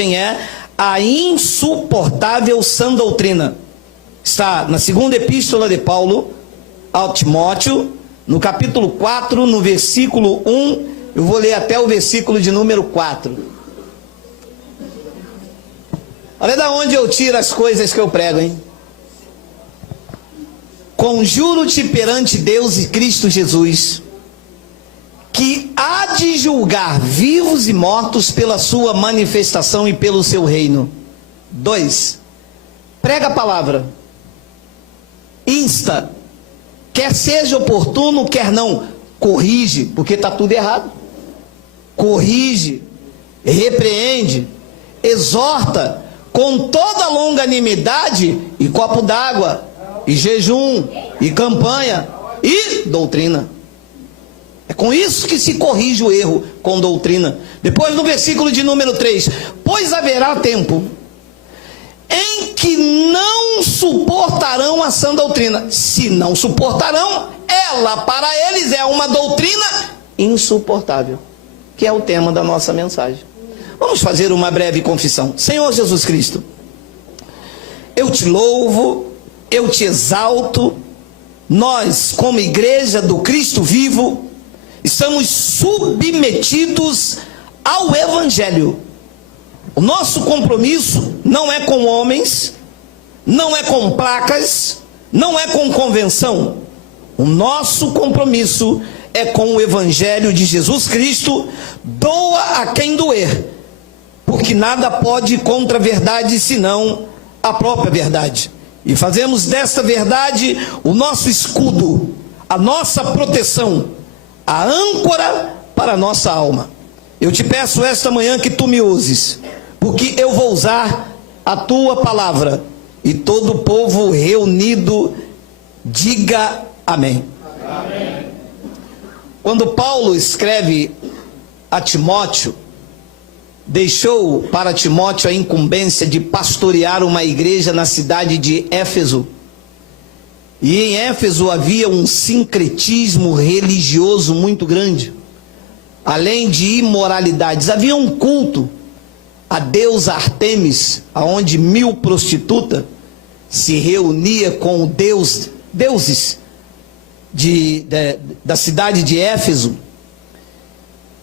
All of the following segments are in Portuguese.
É a insuportável sã doutrina. Está na segunda epístola de Paulo ao Timóteo, no capítulo 4, no versículo 1, eu vou ler até o versículo de número 4. Olha da onde eu tiro as coisas que eu prego, hein? Conjuro-te perante Deus e Cristo Jesus, que há de julgar vivos e mortos pela sua manifestação e pelo seu reino. 2. Prega a palavra. Insta. Quer seja oportuno, quer não. Corrige, porque está tudo errado. Corrige, repreende, exorta com toda longanimidade e copo d'água, e jejum, e campanha, e doutrina. É com isso que se corrige o erro, com doutrina. Depois no versículo de número 3, pois haverá tempo em que não suportarão a sã doutrina. Se não suportarão, ela para eles é uma doutrina insuportável, que é o tema da nossa mensagem. Vamos fazer uma breve confissão. Senhor Jesus Cristo, eu te louvo, eu te exalto. Nós, como igreja do Cristo vivo, estamos submetidos ao Evangelho. O nosso compromisso não é com homens, não é com placas, não é com convenção. O nosso compromisso é com o Evangelho de Jesus Cristo. Doa a quem doer, porque nada pode ir contra a verdade senão a própria verdade. E fazemos desta verdade o nosso escudo, a nossa proteção, a âncora para a nossa alma. Eu te peço esta manhã que tu me uses, porque eu vou usar a tua palavra. E todo o povo reunido diga amém. Amém. Quando Paulo escreve a Timóteo, deixou para Timóteo a incumbência de pastorear uma igreja na cidade de Éfeso. E em Éfeso havia um sincretismo religioso muito grande. Além de imoralidades, havia um culto a deusa Artemis, aonde 1000 prostitutas se reunia com deuses da cidade de Éfeso.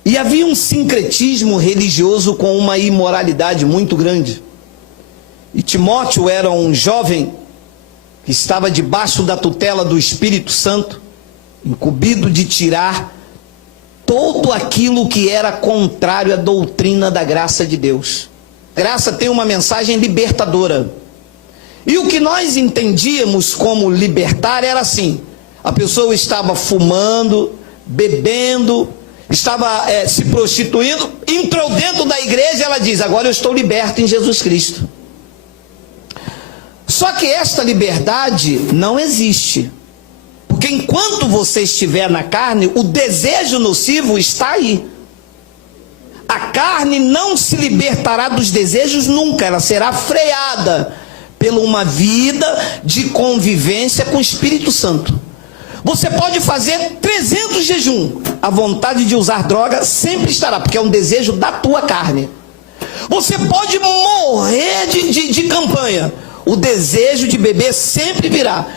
E havia um sincretismo religioso com uma imoralidade muito grande. E Timóteo era um jovem que estava debaixo da tutela do Espírito Santo, incumbido de tirar todo aquilo que era contrário à doutrina da graça de Deus. A graça tem uma mensagem libertadora. E o que nós entendíamos como libertar era assim: a pessoa estava fumando, bebendo, estava se prostituindo, entrou dentro da igreja e ela diz: agora eu estou liberto em Jesus Cristo. Só que esta liberdade não existe, porque enquanto você estiver na carne, o desejo nocivo está aí. A carne não se libertará dos desejos nunca, ela será freada por uma vida de convivência com o Espírito Santo. Você pode fazer 300 jejum, a vontade de usar droga sempre estará, porque é um desejo da tua carne. Você pode morrer de campanha, o desejo de beber sempre virá.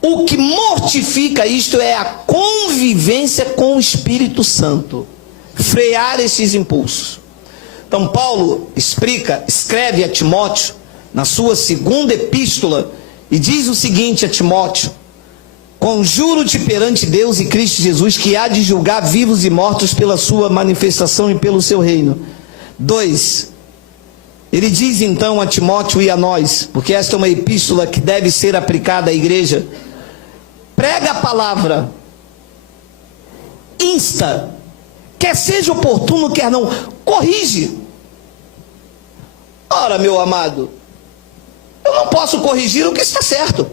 O que mortifica isto é a convivência com o Espírito Santo, frear esses impulsos. Então Paulo escreve a Timóteo na sua segunda epístola e diz o seguinte a Timóteo: conjuro-te perante Deus e Cristo Jesus, que há de julgar vivos e mortos pela sua manifestação e pelo seu reino. 2. Ele diz então a Timóteo e a nós, porque esta é uma epístola que deve ser aplicada à igreja: prega a palavra, insta, quer seja oportuno, quer não, corrige. Ora, meu amado, eu não posso corrigir o que está certo.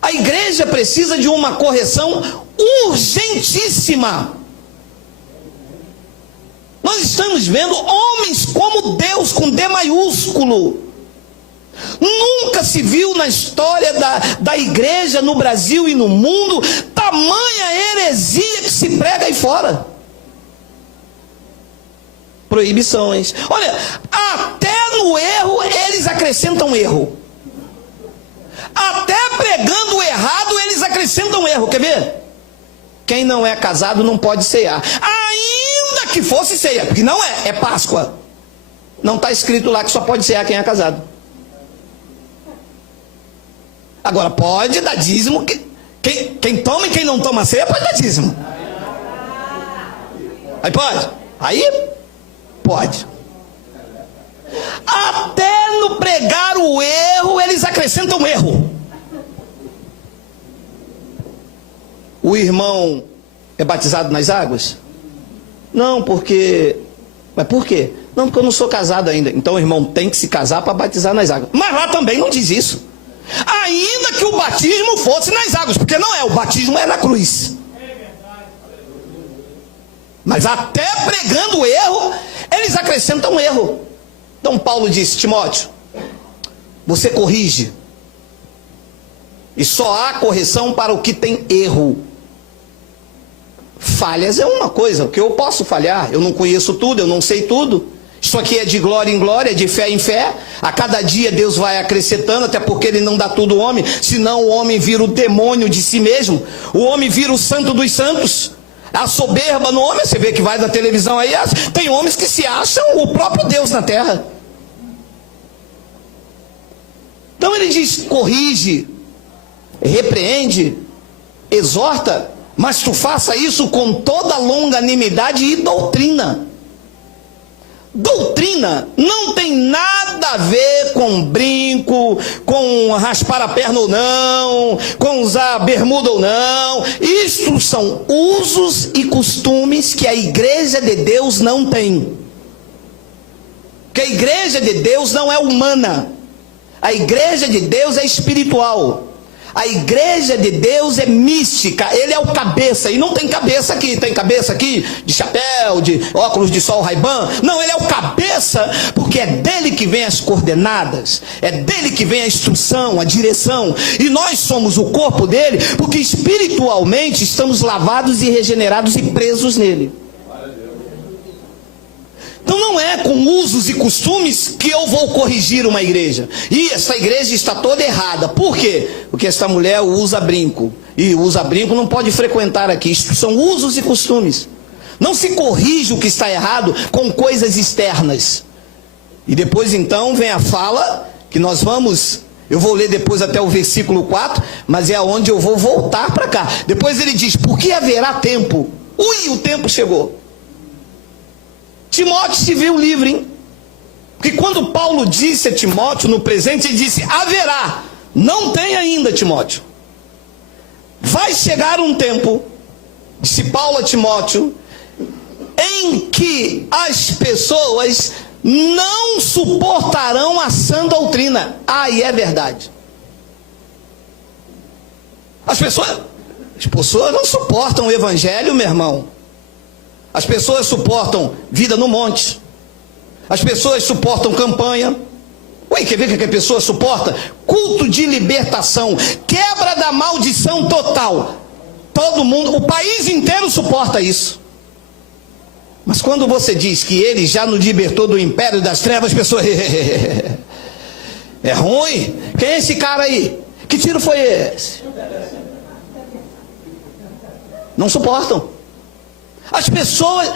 A igreja precisa de uma correção urgentíssima. Nós estamos vendo homens como Deus, com D maiúsculo. Nunca se viu na história da igreja no Brasil e no mundo tamanha heresia que se prega aí fora. proibições. Olha, até no erro eles acrescentam erro. Até pregando o errado eles acrescentam erro. Quer ver? Quem não é casado não pode cear. Ainda que fosse ceia, porque não é Páscoa. Não está escrito lá que só pode cear quem é casado. Agora pode dar dízimo. Quem toma e quem não toma ceia pode dar dízimo. Aí pode? Aí pode. Até no pregar o erro eles acrescentam erro. O irmão é batizado nas águas? Não, porque... Mas por quê? Não, porque eu não sou casado ainda. Então o irmão tem que se casar para batizar nas águas. Mas lá também não diz isso. Ainda que o batismo fosse nas águas, porque não é, o batismo é na cruz. Mas até pregando o erro, eles acrescentam erro. Então Paulo disse: Timóteo, você corrige. E só há correção para o que tem erro. Falhas é uma coisa, porque eu posso falhar, eu não conheço tudo, eu não sei tudo. Isso aqui é de glória em glória, de fé em fé. A cada dia Deus vai acrescentando, até porque Ele não dá tudo ao homem, senão o homem vira o demônio de si mesmo. O homem vira o santo dos santos. A soberba no homem, você vê que vai da televisão aí, tem homens que se acham o próprio Deus na terra. Então ele diz: corrige, repreende, exorta, mas tu faça isso com toda longanimidade e doutrina. Doutrina não tem nada a ver com brinco, com raspar a perna ou não, com usar bermuda ou não. Isto são usos e costumes que a igreja de Deus não tem. Porque a igreja de Deus não é humana. A igreja de Deus é espiritual. A igreja de Deus é mística. Ele é o cabeça. E não tem cabeça aqui. Tem cabeça aqui de chapéu, de óculos de sol Ray-Ban. Não, ele é o cabeça, porque é dele que vem as coordenadas. É dele que vem a instrução, a direção. E nós somos o corpo dele, porque espiritualmente estamos lavados e regenerados e presos nele. Então não é com usos e costumes que eu vou corrigir uma igreja. E essa igreja está toda errada. Por quê? Porque esta mulher usa brinco. E usa brinco não pode frequentar aqui. Isto são usos e costumes. Não se corrige o que está errado com coisas externas. E depois então vem a fala que nós vamos... Eu vou ler depois até o versículo 4, mas é onde eu vou voltar para cá. Depois ele diz: por que haverá tempo? Ui, o tempo chegou. Timóteo se viu livre, hein? Porque quando Paulo disse a Timóteo no presente, ele disse: haverá. Não tem ainda, Timóteo. Vai chegar um tempo, disse Paulo a Timóteo, em que as pessoas não suportarão a sã doutrina. E é verdade. As pessoas não suportam o evangelho, meu irmão. As pessoas suportam vida no monte. As pessoas suportam campanha. Ué, quer ver o que a pessoa suporta? Culto de libertação, quebra da maldição total. Todo mundo, o país inteiro suporta isso. Mas quando você diz que ele já nos libertou do império das trevas, as pessoas... é ruim? Quem é esse cara aí? Que tiro foi esse? Não suportam. As pessoas...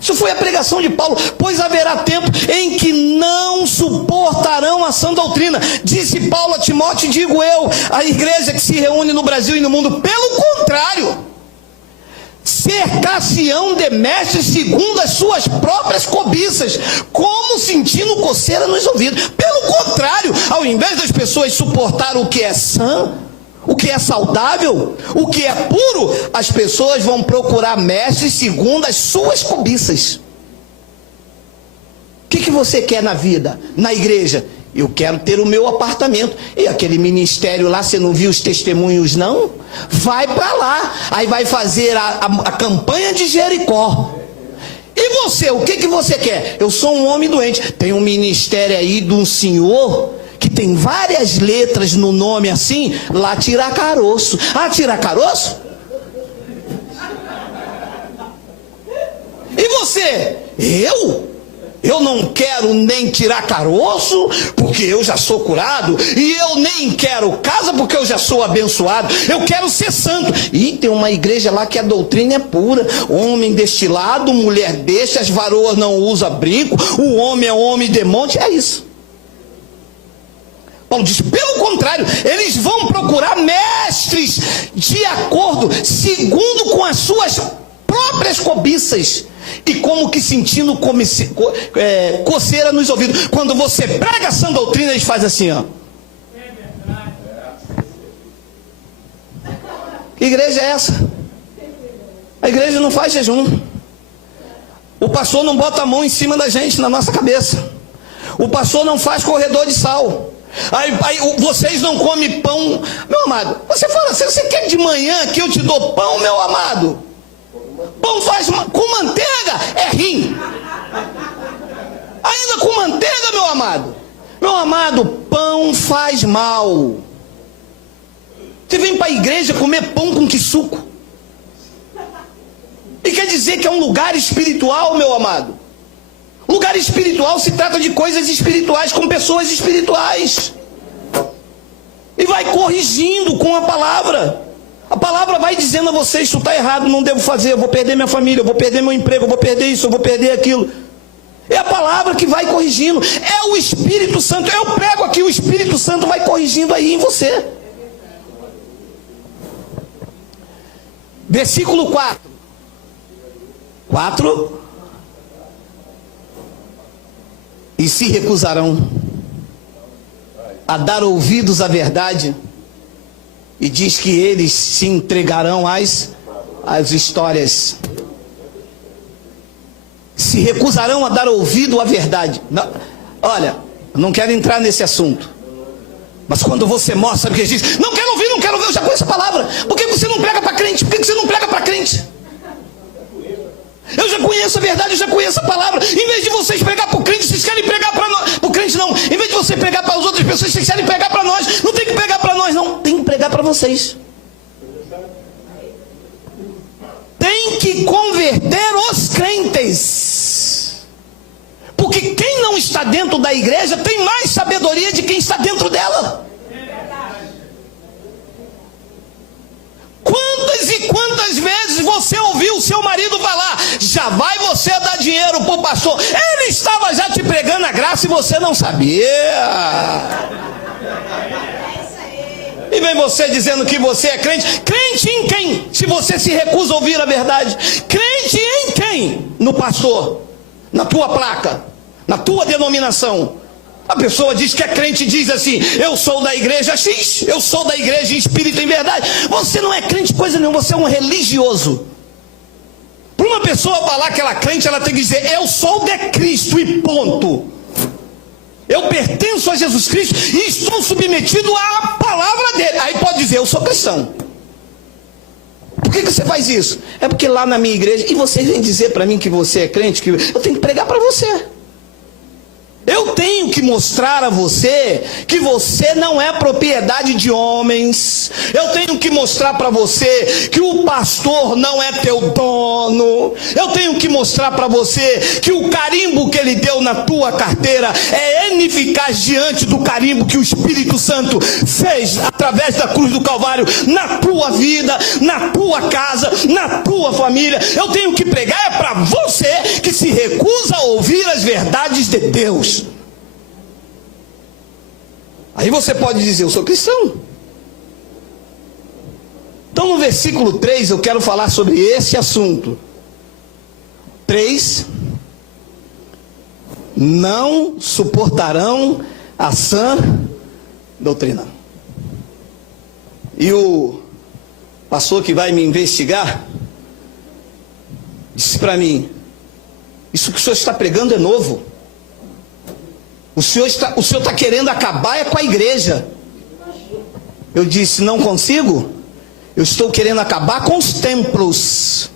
Isso foi a pregação de Paulo. Pois haverá tempo em que não suportarão a sã doutrina. Disse Paulo a Timóteo, digo eu, a igreja que se reúne no Brasil e no mundo. Pelo contrário, cercar-se-ão de mestres segundo as suas próprias cobiças, como sentindo coceira nos ouvidos. Pelo contrário, ao invés das pessoas suportar o que é sã, o que é saudável, o que é puro, as pessoas vão procurar mestres segundo as suas cobiças. O que você quer na vida, na igreja? Eu quero ter o meu apartamento. E aquele ministério lá, você não viu os testemunhos não? Vai para lá, aí vai fazer a campanha de Jericó. E você, o que você quer? Eu sou um homem doente. Tem um ministério aí de um senhor que tem várias letras no nome assim, lá tira caroço. Tira caroço? E você? Eu não quero nem tirar caroço, porque eu já sou curado. E eu nem quero casa, porque eu já sou abençoado. Eu quero ser santo. E tem uma igreja lá que a doutrina é pura. Homem destilado, mulher deixa, as varoas não usam brinco. O homem é homem de monte. É isso. Paulo diz, pelo contrário, eles vão procurar mestres de acordo, segundo com as suas próprias cobiças. E como que sentindo coceira nos ouvidos. Quando você prega a sã doutrina, eles fazem assim, ó. Que igreja é essa? A igreja não faz jejum. O pastor não bota a mão em cima da gente, na nossa cabeça. O pastor não faz corredor de sal. Aí vocês não comem pão. Meu amado, você fala assim, você quer de manhã que eu te dou pão, meu amado? Pão faz com manteiga, é rim. Ainda com manteiga, meu amado. Meu amado, pão faz mal. Você vem para a igreja comer pão com que suco? E quer dizer que é um lugar espiritual, meu amado. Lugar espiritual se trata de coisas espirituais com pessoas espirituais. E vai corrigindo com a palavra. A palavra vai dizendo a você, isso está errado, não devo fazer, eu vou perder minha família, eu vou perder meu emprego, eu vou perder isso, eu vou perder aquilo. É a palavra que vai corrigindo. É o Espírito Santo. Eu prego aqui, o Espírito Santo vai corrigindo aí em você. Versículo 4. E se recusarão a dar ouvidos à verdade, e diz que eles se entregarão às histórias. Se recusarão a dar ouvido à verdade. Não, olha, não quero entrar nesse assunto. Mas quando você mostra, porque diz, não quero ouvir, eu já conheço a palavra. Por que você não prega para crente? Por que você não prega para crente? Eu já conheço a verdade, eu já conheço a palavra. Em vez de vocês pregar para o crente, vocês querem pregar para nós. Para o crente não. Em vez de você pregar para as outras pessoas, vocês querem pregar para nós. Não tem que pregar para nós, não. Tem que pregar para vocês. Tem que converter os crentes. Porque quem não está dentro da igreja tem mais sabedoria de quem está dentro dela. Quantas e quantas vezes você ouviu o seu marido falar, já vai você dar dinheiro para o pastor? Ele estava já te pregando a graça e você não sabia. E vem você dizendo que você é crente. Crente em quem? Se você se recusa a ouvir a verdade. Crente em quem? No pastor, na tua placa, na tua denominação. A pessoa diz que é crente e diz assim, eu sou da igreja X, eu sou da igreja em espírito e em verdade. Você não é crente coisa nenhuma, você é um religioso. Para uma pessoa falar que ela é crente, ela tem que dizer, eu sou de Cristo e ponto. Eu pertenço a Jesus Cristo e estou submetido à palavra dele. Aí pode dizer, eu sou cristão. Por que você faz isso? É porque lá na minha igreja, e você vem dizer para mim que você é crente, que eu tenho que pregar para você. Eu tenho que mostrar a você que você não é propriedade de homens. Eu tenho que mostrar para você que o pastor não é teu dono. Eu tenho que mostrar para você que o carimbo que ele deu na tua carteira é ineficaz diante do carimbo que o Espírito Santo fez através da cruz do Calvário na tua vida, na tua casa, na tua família. Eu tenho que pregar para você que se recusa a ouvir as verdades de Deus. Aí você pode dizer, eu sou cristão. Então no versículo 3 eu quero falar sobre esse assunto. 3. Não suportarão a sã doutrina. E o pastor que vai me investigar disse para mim, isso que o senhor está pregando é novo. O senhor está querendo acabar com a igreja. Eu disse, não consigo. Eu estou querendo acabar com os templos.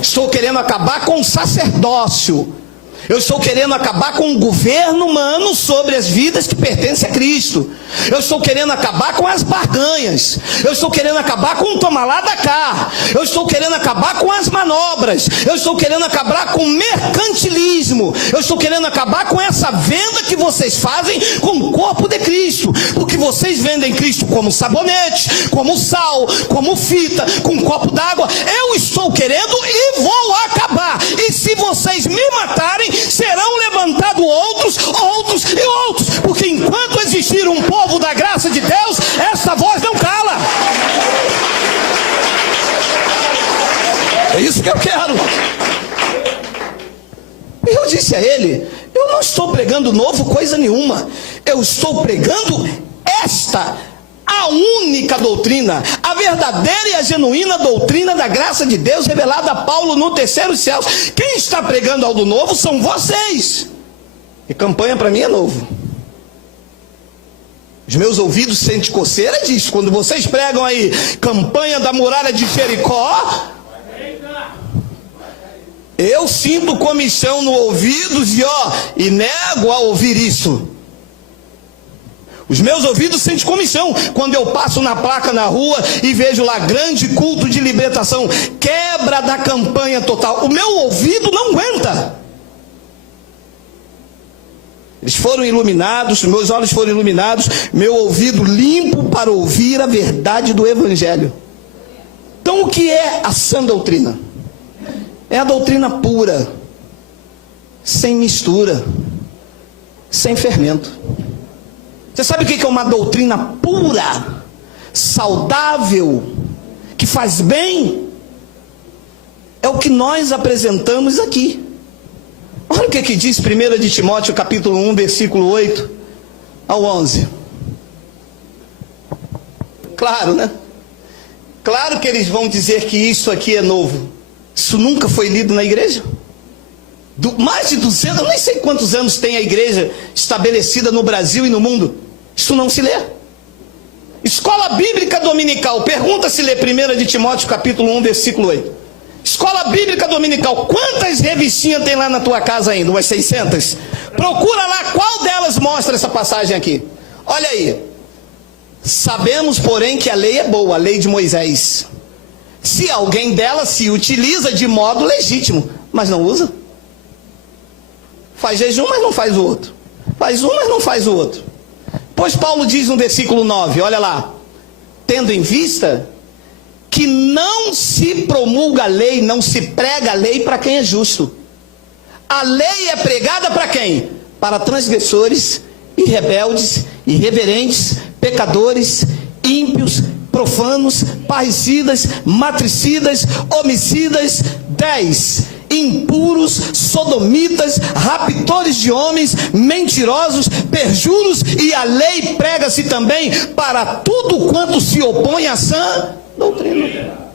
Estou querendo acabar com o sacerdócio. Eu estou querendo acabar com o governo humano sobre as vidas que pertencem a Cristo. Eu estou querendo acabar com as barganhas. Eu estou querendo acabar com o tomar lá da cá. Eu estou querendo acabar com as manobras. Eu estou querendo acabar com o mercantilismo. Eu estou querendo acabar com essa venda que vocês fazem com o corpo de Cristo. Porque vocês vendem Cristo como sabonete, como sal, como fita, com um copo d'água. Eu estou querendo e vou acabar. E se vocês me matarem, serão levantados outros e outros, porque enquanto existir um povo da graça de Deus, essa voz não cala. É isso que eu quero. E eu disse a ele: eu não estou pregando novo coisa nenhuma, eu estou pregando a única doutrina, a verdadeira e a genuína doutrina da graça de Deus revelada a Paulo no terceiro céu. Quem está pregando algo novo são vocês. E campanha para mim é novo. Os meus ouvidos sentem coceira disso. Quando vocês pregam aí campanha da muralha de Jericó, eu sinto comichão no ouvido e nego a ouvir isso. Os meus ouvidos sentem comichão quando eu passo na placa na rua e vejo lá grande culto de libertação, quebra da campanha total. O meu ouvido não aguenta. Eles foram iluminados, meus olhos foram iluminados, meu ouvido limpo para ouvir a verdade do Evangelho. Então o que é a sã doutrina? É a doutrina pura, sem mistura, sem fermento. Você sabe o que é uma doutrina pura, saudável, que faz bem? É o que nós apresentamos aqui. Olha o que diz 1 de Timóteo capítulo 1, versículo 8 ao 11. Claro, né? Claro que eles vão dizer que isso aqui é novo. Isso nunca foi lido na igreja. Mais de 200, eu nem sei quantos anos tem a igreja estabelecida no Brasil e no mundo. Isso não se lê. Escola Bíblica Dominical, pergunta se lê 1 de Timóteo capítulo 1, versículo 8. Escola Bíblica Dominical, quantas revistinhas tem lá na tua casa ainda? Umas 600? Procura lá qual delas mostra essa passagem aqui. Olha aí. Sabemos, porém, que a lei é boa, a lei de Moisés, se alguém dela se utiliza de modo legítimo, mas não usa. Faz jejum, mas não faz o outro. Faz um, mas não faz o outro. Pois Paulo diz no versículo 9, olha lá: tendo em vista que não se promulga a lei, não se prega a lei para quem é justo. A lei é pregada para quem? Para transgressores, e rebeldes, irreverentes, pecadores, ímpios, profanos, parricidas, matricidas, homicidas. 10. Impuros, sodomitas, raptores de homens, mentirosos, perjuros. E a lei prega-se também para tudo quanto se opõe à sã doutrina.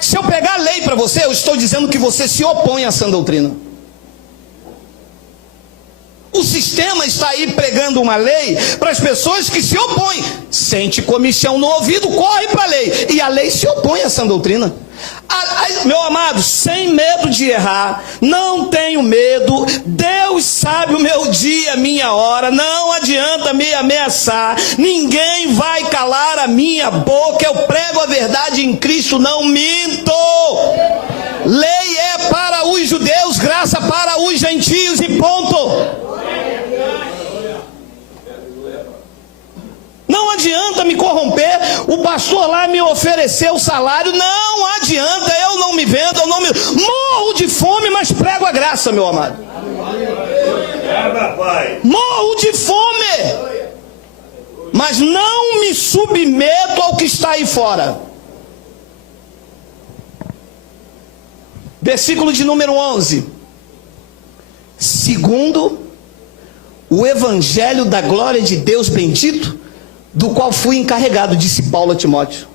Se eu pegar a lei para você, eu estou dizendo que você se opõe à sã doutrina. O sistema está aí pregando uma lei para as pessoas que se opõem. Sente comichão no ouvido, corre para a lei. E a lei se opõe à sã doutrina. Meu amado, sem medo de errar, não tenho medo. Deus sabe o meu dia, a minha hora. Não adianta me ameaçar. Ninguém vai calar a minha boca. Eu prego a verdade em Cristo, não minto. Lei é para os judeus, graça para os gentios e ponto. Não adianta me corromper. O pastor lá me ofereceu o salário. Não adianta, eu não me vendo, eu não me... Morro de fome, mas prego a graça, meu amado. Morro de fome, mas não me submeto ao que está aí fora. Versículo de número 11. Segundo o evangelho da glória de Deus bendito, do qual fui encarregado, disse Paulo a Timóteo.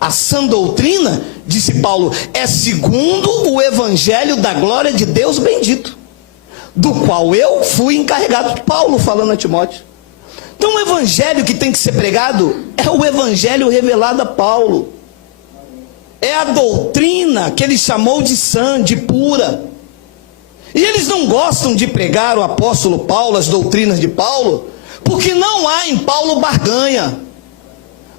A sã doutrina, disse Paulo, é segundo o evangelho da glória de Deus bendito, do qual eu fui encarregado. Paulo falando a Timóteo. Então o evangelho que tem que ser pregado é o evangelho revelado a Paulo. É a doutrina que ele chamou de sã, de pura. E eles não gostam de pregar o apóstolo Paulo, as doutrinas de Paulo, porque não há em Paulo barganha,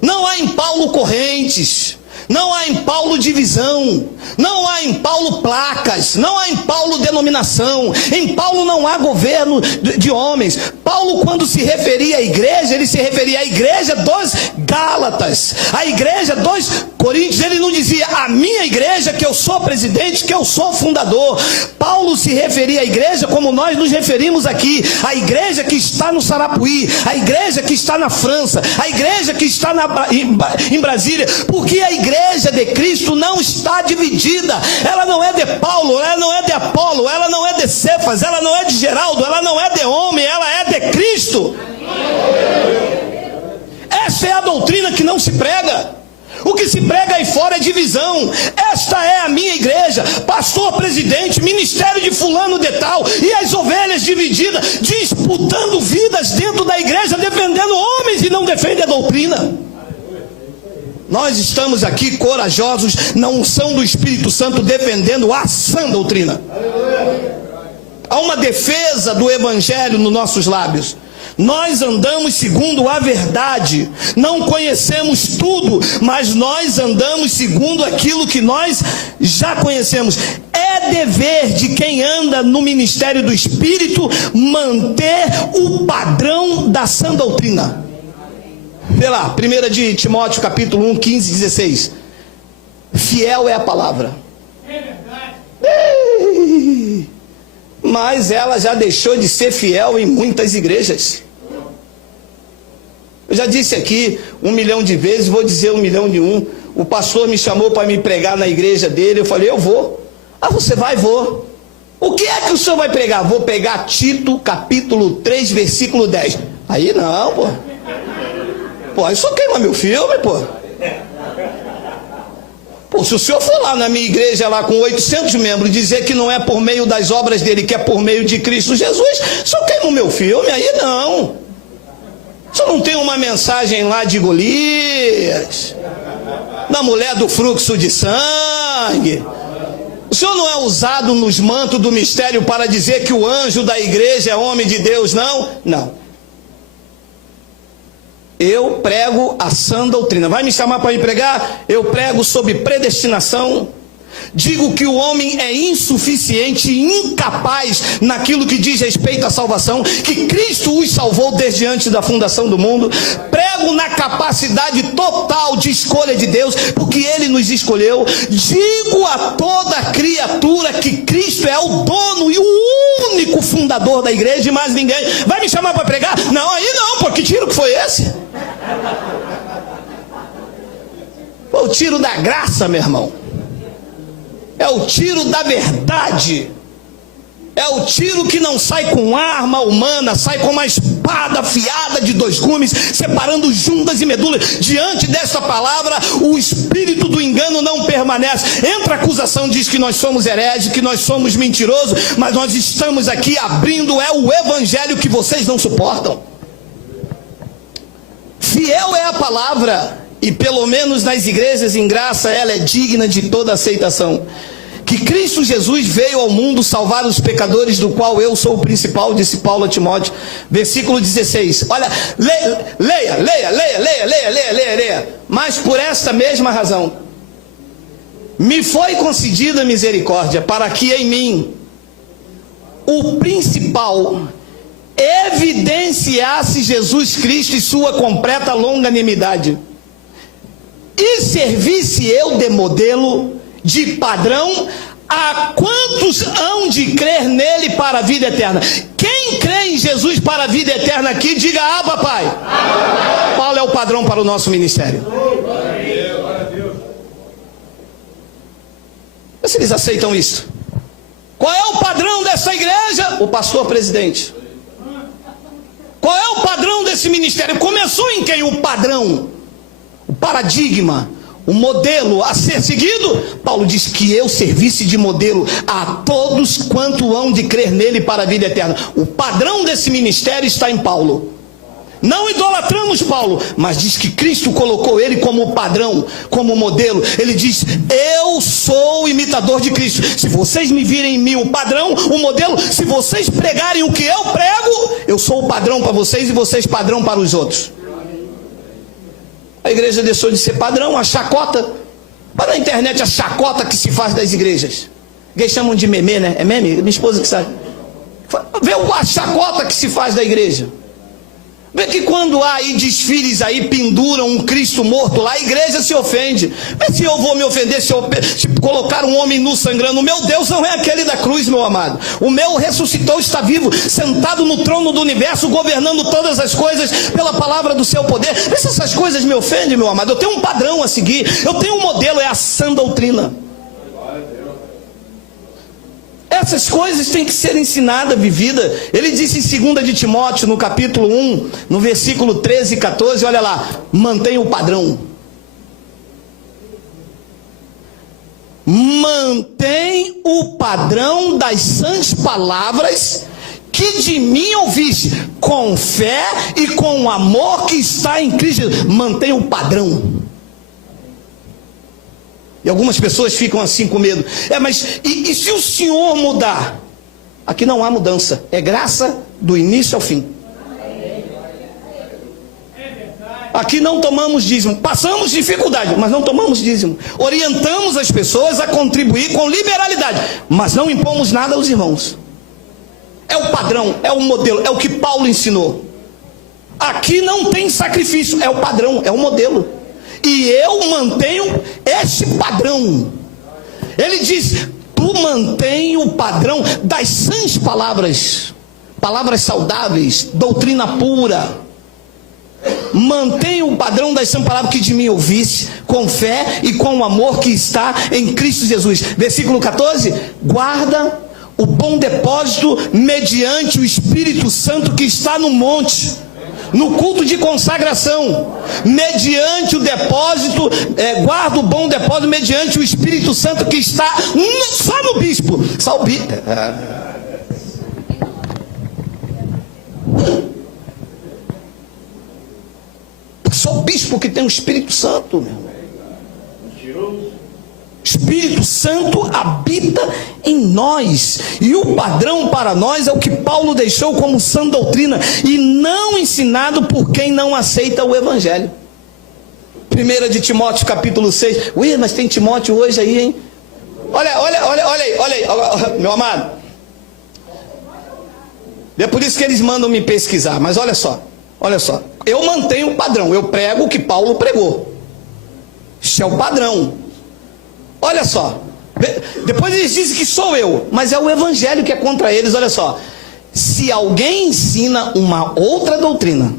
não há em Paulo correntes, não há em Paulo divisão, não há em Paulo placas, não há em Paulo denominação, em Paulo não há governo de homens. Paulo, quando se referia à igreja, ele se referia à igreja dos Gálatas, à igreja dos Coríntios. Ele não dizia a minha igreja, que eu sou presidente, que eu sou fundador. Paulo se referia à igreja como nós nos referimos aqui, a igreja que está no Sarapuí, a igreja que está na França, a igreja que está em Brasília, porque a igreja de Cristo não está dividida. Ela não é de Paulo, ela não é de Apolo, ela não é de Cefas, ela não é de Geraldo, ela não é de homem, ela é de Cristo. Essa é a doutrina que não se prega. O que se prega aí fora é divisão. Esta é a minha igreja, pastor, presidente, ministério de fulano de tal, e as ovelhas divididas, disputando vidas dentro da igreja, defendendo homens e não defendem a doutrina. Nós estamos aqui corajosos na unção do Espírito Santo, defendendo a sã doutrina. Há uma defesa do evangelho nos nossos lábios. Nós andamos segundo a verdade, não conhecemos tudo, mas nós andamos segundo aquilo que nós já conhecemos. É dever de quem anda no ministério do Espírito manter o padrão da sã doutrina. Vê lá, 1 de Timóteo capítulo 1, 15 e 16. Fiel é a palavra. É verdade. Mas ela já deixou de ser fiel em muitas igrejas. Eu já disse aqui 1 milhão de vezes, vou dizer 1.000.001. O pastor me chamou para me pregar na igreja dele, eu falei, eu vou. Ah, você vai? Vou. O que é que o senhor vai pregar? Vou pegar Tito capítulo 3, versículo 10. Aí não, pô. Pô, aí só queima meu filme, pô. Pô, se o senhor for lá na minha igreja, lá com 800 membros, dizer que não é por meio das obras dele, que é por meio de Cristo Jesus, só queima o meu filme, aí não. O senhor não tem uma mensagem lá de Golias, da mulher do fluxo de sangue. O senhor não é usado nos mantos do mistério para dizer que o anjo da igreja é homem de Deus, não? Não. Eu prego a sã doutrina. Vai me chamar para ir pregar? Eu prego sobre predestinação. Digo que o homem é insuficiente e incapaz naquilo que diz respeito à salvação, que Cristo os salvou desde antes da fundação do mundo. Prego na capacidade total de escolha de Deus, porque Ele nos escolheu. Digo a toda criatura que Cristo é o dono e o único fundador da igreja e mais ninguém. Vai me chamar para pregar? Não, aí não, pô, que tiro que foi esse? Pô, o tiro da graça, meu irmão. É o tiro da verdade. É o tiro que não sai com arma humana, sai com uma espada afiada de 2 gumes, separando juntas e medulas. Diante desta palavra, o espírito do engano não permanece. Entra a acusação, diz que nós somos hereges, que nós somos mentirosos, mas nós estamos aqui abrindo o evangelho que vocês não suportam. Fiel é a palavra, e pelo menos nas igrejas em graça, ela é digna de toda aceitação. Que Cristo Jesus veio ao mundo salvar os pecadores, do qual eu sou o principal, disse Paulo a Timóteo. Versículo 16. Olha, leia. Mas por esta mesma razão, me foi concedida misericórdia, para que em mim, o principal, evidenciasse Jesus Cristo e sua completa longanimidade, e servisse eu de modelo, de padrão, a quantos hão de crer nele para a vida eterna. Quem crê em Jesus para a vida eterna aqui, diga Abba, Pai. Abba. Qual é o padrão para o nosso ministério? Se eles aceitam isso, qual é o padrão dessa igreja? O pastor presidente. Qual é o padrão desse ministério? Começou em quem? O padrão, o paradigma, o modelo a ser seguido. Paulo diz que eu servisse de modelo a todos quanto hão de crer nele para a vida eterna. O padrão desse ministério está em Paulo. Não idolatramos Paulo, mas diz que Cristo colocou ele como padrão, como modelo. Ele diz: eu sou imitador de Cristo. Se vocês me virem em mim o padrão, o modelo, se vocês pregarem o que eu prego, eu sou o padrão para vocês e vocês padrão para os outros. A igreja deixou de ser padrão, a chacota. Para na internet a chacota que se faz das igrejas. Eles chamam de meme, né? É meme? Minha esposa que sabe. Vê a chacota que se faz da igreja. Vê que quando há aí desfiles aí, penduram um Cristo morto lá, a igreja se ofende. Mas se eu vou me ofender se colocar um homem nu sangrando? O meu Deus não é aquele da cruz, meu amado. O meu ressuscitou, está vivo, sentado no trono do universo, governando todas as coisas pela palavra do seu poder. Vê se essas coisas me ofendem, meu amado. Eu tenho um padrão a seguir, eu tenho um modelo, é a sã doutrina. Essas coisas têm que ser ensinadas, vividas. Ele disse em 2 de Timóteo, no capítulo 1, no versículo 13 e 14, olha lá: mantenha o padrão. Mantém o padrão das sãs palavras que de mim ouviste, com fé e com o amor que está em Cristo. Mantenha o padrão. E algumas pessoas ficam assim com medo. Mas e se o Senhor mudar? Aqui não há mudança. É graça do início ao fim. Aqui não tomamos dízimo. Passamos dificuldade, mas não tomamos dízimo. Orientamos as pessoas a contribuir com liberalidade, mas não impomos nada aos irmãos. É o padrão, é o modelo, é o que Paulo ensinou. Aqui não tem sacrifício. É o padrão, é o modelo. E eu mantenho este padrão. Ele diz: tu mantém o padrão das sãs palavras, palavras saudáveis, doutrina pura. Mantém o padrão das sãs palavras que de mim ouvisse, com fé e com o amor que está em Cristo Jesus. Versículo 14: guarda o bom depósito mediante o Espírito Santo que está no monte, no culto de consagração, mediante o depósito, guarda o bom depósito mediante o Espírito Santo que está só no bispo. Só o bispo. Só o bispo que tem o Espírito Santo, meu irmão. Espírito Santo habita em nós, e o padrão para nós é o que Paulo deixou como sã doutrina, e não ensinado por quem não aceita o Evangelho. 1 de Timóteo capítulo 6, mas tem Timóteo hoje aí, hein? Olha aí, meu amado. É por isso que eles mandam me pesquisar, mas olha só, eu mantenho o padrão, eu prego o que Paulo pregou, isso é o padrão. Olha só, depois eles dizem que sou eu, mas é o Evangelho que é contra eles. Olha só, se alguém ensina uma outra doutrina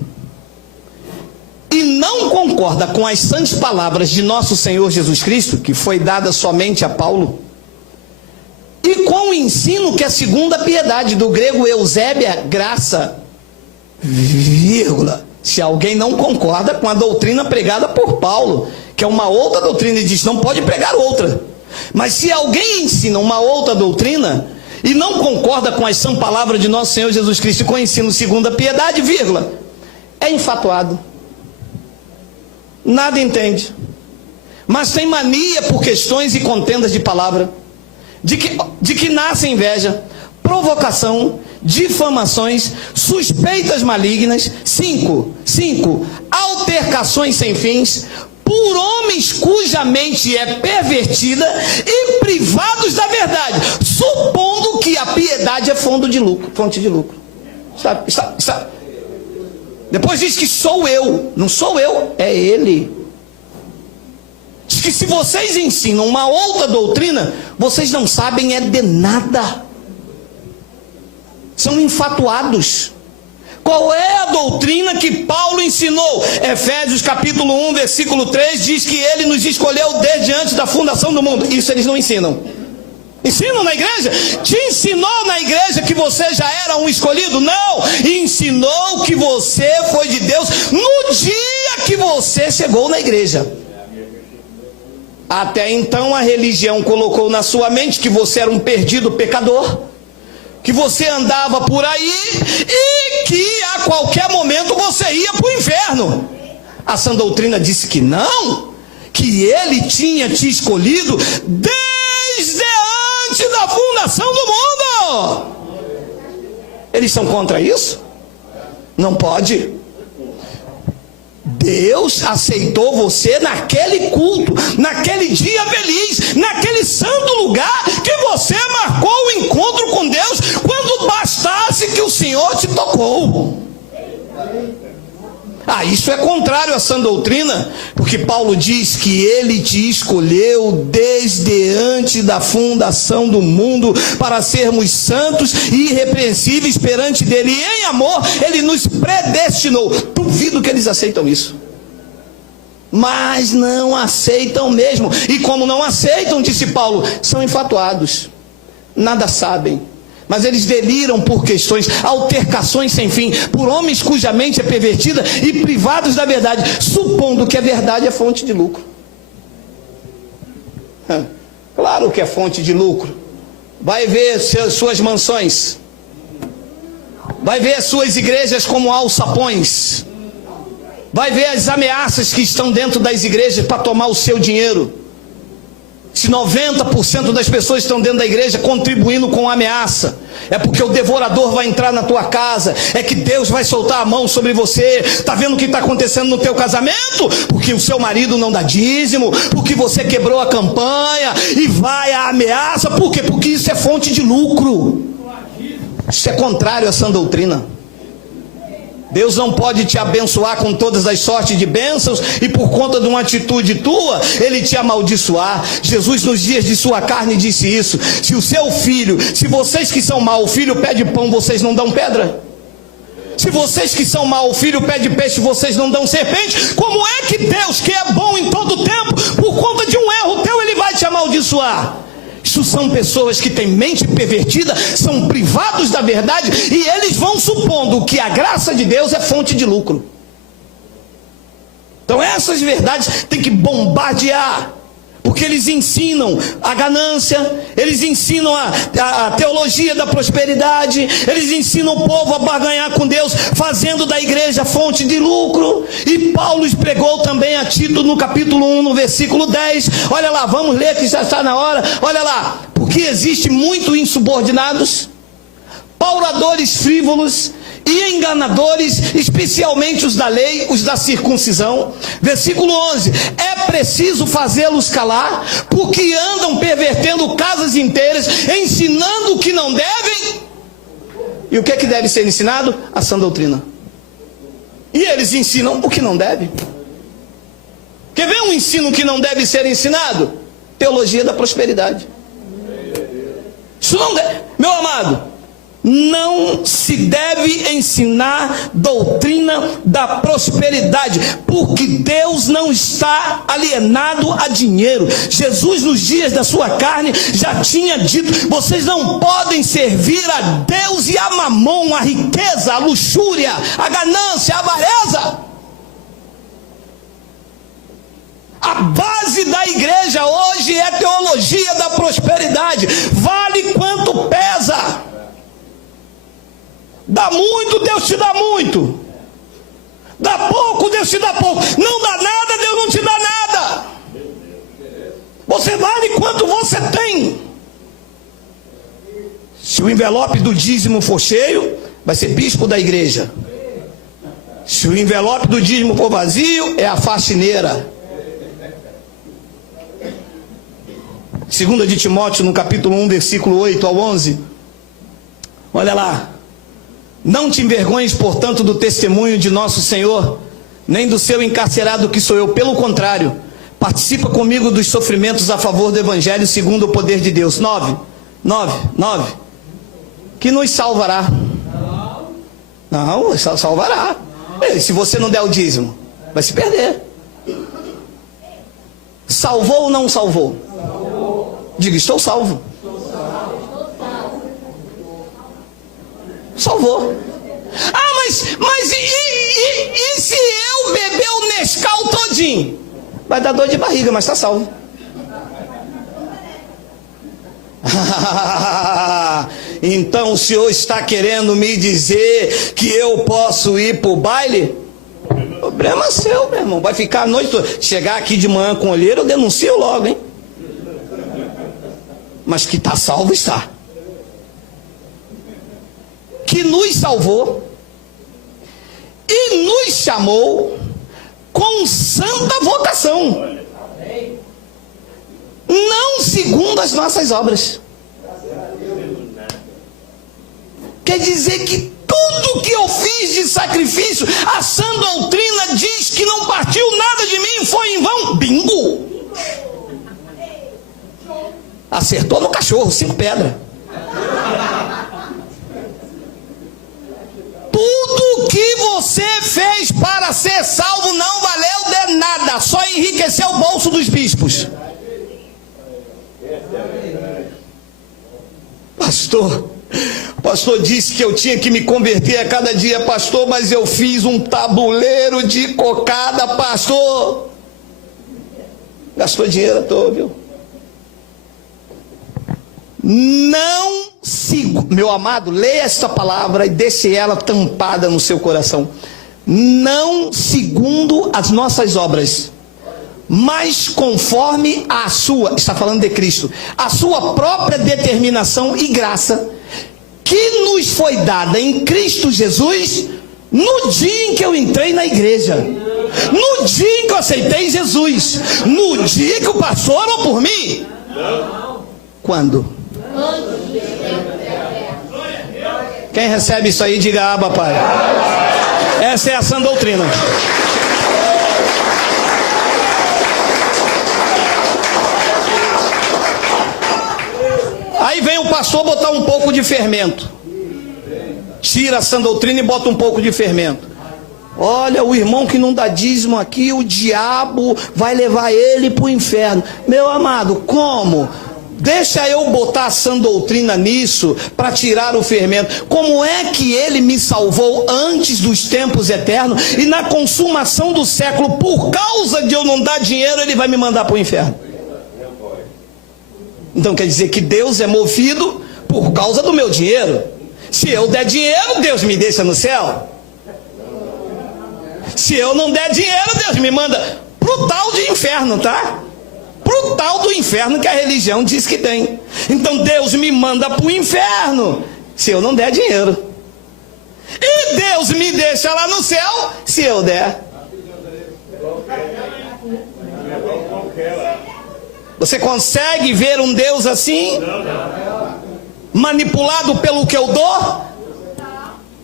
e não concorda com as santas palavras de nosso Senhor Jesus Cristo, que foi dada somente a Paulo, e com o ensino que é segundo a piedade, do grego eusébia, graça, vírgula, se alguém não concorda com a doutrina pregada por Paulo, que é uma outra doutrina, e diz: não pode pregar outra. Mas se alguém ensina uma outra doutrina e não concorda com as sãs palavras de nosso Senhor Jesus Cristo e com o ensino segundo a piedade, vírgula, é infatuado, nada entende, mas tem mania por questões e contendas de palavra, de que nasce inveja, provocação, difamações, suspeitas malignas. 5. Altercações sem fins, por homens cuja mente é pervertida e privados da verdade, supondo que a piedade é fonte de lucro. Está. Depois diz que sou eu, não sou eu, é ele. Diz que se vocês ensinam uma outra doutrina, vocês não sabem é de nada. São infatuados. Qual é a doutrina que Paulo ensinou? Efésios capítulo 1, versículo 3, diz que ele nos escolheu desde antes da fundação do mundo. Isso eles não ensinam. Ensinam na igreja? Te ensinou na igreja que você já era um escolhido? Não. Ensinou que você foi de Deus no dia que você chegou na igreja. Até então a religião colocou na sua mente que você era um perdido pecador, que você andava por aí e que a qualquer momento você ia para o inferno. A sã doutrina disse que não, que ele tinha te escolhido desde antes da fundação do mundo. Eles são contra isso? Não pode. Deus aceitou você naquele culto, naquele dia feliz, naquele santo lugar que você marcou o encontro com Deus, quando bastasse que o Senhor te tocou. Isso é contrário à sã doutrina, porque Paulo diz que ele te escolheu desde antes da fundação do mundo para sermos santos e irrepreensíveis perante dele, e em amor ele nos predestinou. Duvido que eles aceitam isso, mas não aceitam mesmo, e como não aceitam, disse Paulo, são infatuados, nada sabem. Mas eles deliram por questões, altercações sem fim, por homens cuja mente é pervertida e privados da verdade, supondo que a verdade é fonte de lucro. Claro que é fonte de lucro. Vai ver suas mansões, vai ver suas igrejas como alçapões, vai ver as ameaças que estão dentro das igrejas para tomar o seu dinheiro. Se 90% das pessoas estão dentro da igreja contribuindo com ameaça, é porque o devorador vai entrar na tua casa, é que Deus vai soltar a mão sobre você. Está vendo o que está acontecendo no teu casamento? Porque o seu marido não dá dízimo, porque você quebrou a campanha, e vai a ameaça. Por quê? Porque isso é fonte de lucro. Isso é contrário à sã doutrina. Deus não pode te abençoar com todas as sortes de bênçãos e por conta de uma atitude tua, ele te amaldiçoar. Jesus nos dias de sua carne disse isso: se o seu filho, se vocês que são maus, o filho pede pão, vocês não dão pedra? Se vocês que são maus, o filho pede peixe, vocês não dão serpente? Como é que Deus, que é bom em todo tempo, por conta de um erro teu, ele vai te amaldiçoar? Isso são pessoas que têm mente pervertida, são privados da verdade, e eles vão supondo que a graça de Deus é fonte de lucro. Então essas verdades tem que bombardear, porque eles ensinam a ganância, eles ensinam a teologia da prosperidade, eles ensinam o povo a barganhar com Deus, fazendo da igreja fonte de lucro. E Paulo pregou também a Tito no capítulo 1, no versículo 10. Olha lá, vamos ler que já está na hora. Olha lá, porque existe muito insubordinados, pauradores frívolos e enganadores, especialmente os da lei, os da circuncisão. Versículo 11: é preciso fazê-los calar, porque andam pervertendo casas inteiras, ensinando o que não devem. E o que é que deve ser ensinado? A sã doutrina. E eles ensinam o que não deve. Quer ver um ensino que não deve ser ensinado? Teologia da prosperidade. Isso não deve, meu amado. Não se deve ensinar doutrina da prosperidade, porque Deus não está alienado a dinheiro. Jesus, nos dias da sua carne, já tinha dito: vocês não podem servir a Deus e a mamon, a riqueza, a luxúria, a ganância, a avareza. A base da igreja hoje é teologia da prosperidade. Vale quanto pesa. Dá muito, Deus te dá muito. Dá pouco, Deus te dá pouco. Não dá nada, Deus não te dá nada. Você vale quanto você tem. Se o envelope do dízimo for cheio, vai ser bispo da igreja. Se o envelope do dízimo for vazio, é a faxineira. 2 de Timóteo, no capítulo 1, versículo 8 ao 11. Olha lá. Não te envergonhes, portanto, do testemunho de nosso Senhor, nem do seu encarcerado que sou eu. Pelo contrário, participa comigo dos sofrimentos a favor do Evangelho segundo o poder de Deus. 9. Que nos salvará. Não, salvará. Se você não der o dízimo, vai se perder. Salvou ou não salvou? Diga: estou salvo. Salvou. Mas e se eu beber o Nescau todinho? Vai dar dor de barriga, mas está salvo. Então o senhor está querendo me dizer que eu posso ir para o baile? Problema seu, meu irmão. Vai ficar a noite toda. Chegar aqui de manhã com olheiro, eu denuncio logo, hein? Mas que está salvo, está. Que nos salvou e nos chamou com santa vocação, não segundo as nossas obras. Quer dizer que tudo que eu fiz de sacrifício, a sã doutrina diz que não partiu nada de mim, foi em vão. Bingo! Acertou no cachorro, 5 pedras. Tudo que você fez para ser salvo não valeu de nada, só enriqueceu o bolso dos bispos. O pastor disse que eu tinha que me converter a cada dia, pastor, mas eu fiz um tabuleiro de cocada, pastor. Gastou dinheiro à toa, viu? Não sigo, meu amado, leia esta palavra e deixe ela tampada no seu coração. Não segundo as nossas obras, mas conforme a sua, está falando de Cristo, a sua própria determinação e graça, que nos foi dada em Cristo Jesus, no dia em que eu entrei na igreja, no dia em que eu aceitei Jesus, no dia que o pastor orou por mim. Quando? Quem recebe isso aí, diga Abba, Pai. Essa é a sã doutrina. Aí vem o pastor botar um pouco de fermento. Tira a sã doutrina e bota um pouco de fermento. Olha, o irmão que não dá dízimo aqui, o diabo vai levar ele para o inferno. Meu amado, como? Deixa eu botar a sã doutrina nisso para tirar o fermento. Como é que ele me salvou antes dos tempos eternos e na consumação do século, por causa de eu não dar dinheiro, ele vai me mandar para o inferno? Então quer dizer que Deus é movido por causa do meu dinheiro. Se eu der dinheiro, Deus me deixa no céu. Se eu não der dinheiro, Deus me manda pro tal de inferno, tá? Pro tal do inferno que a religião diz que tem. Então Deus me manda pro inferno se eu não der dinheiro. E Deus me deixa lá no céu se eu der. Você consegue ver um Deus assim? Manipulado pelo que eu dou?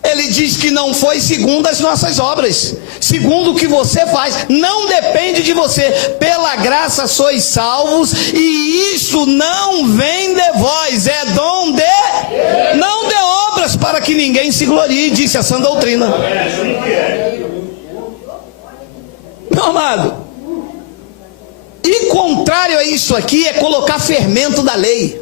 Ele diz que não foi segundo as nossas obras, segundo o que você faz. Não depende de você. Pela graça sois salvos, e isso não vem de vós, é dom de, não de obras, para que ninguém se glorie, disse a sã doutrina. Meu amado, e contrário a isso aqui é colocar fermento da lei.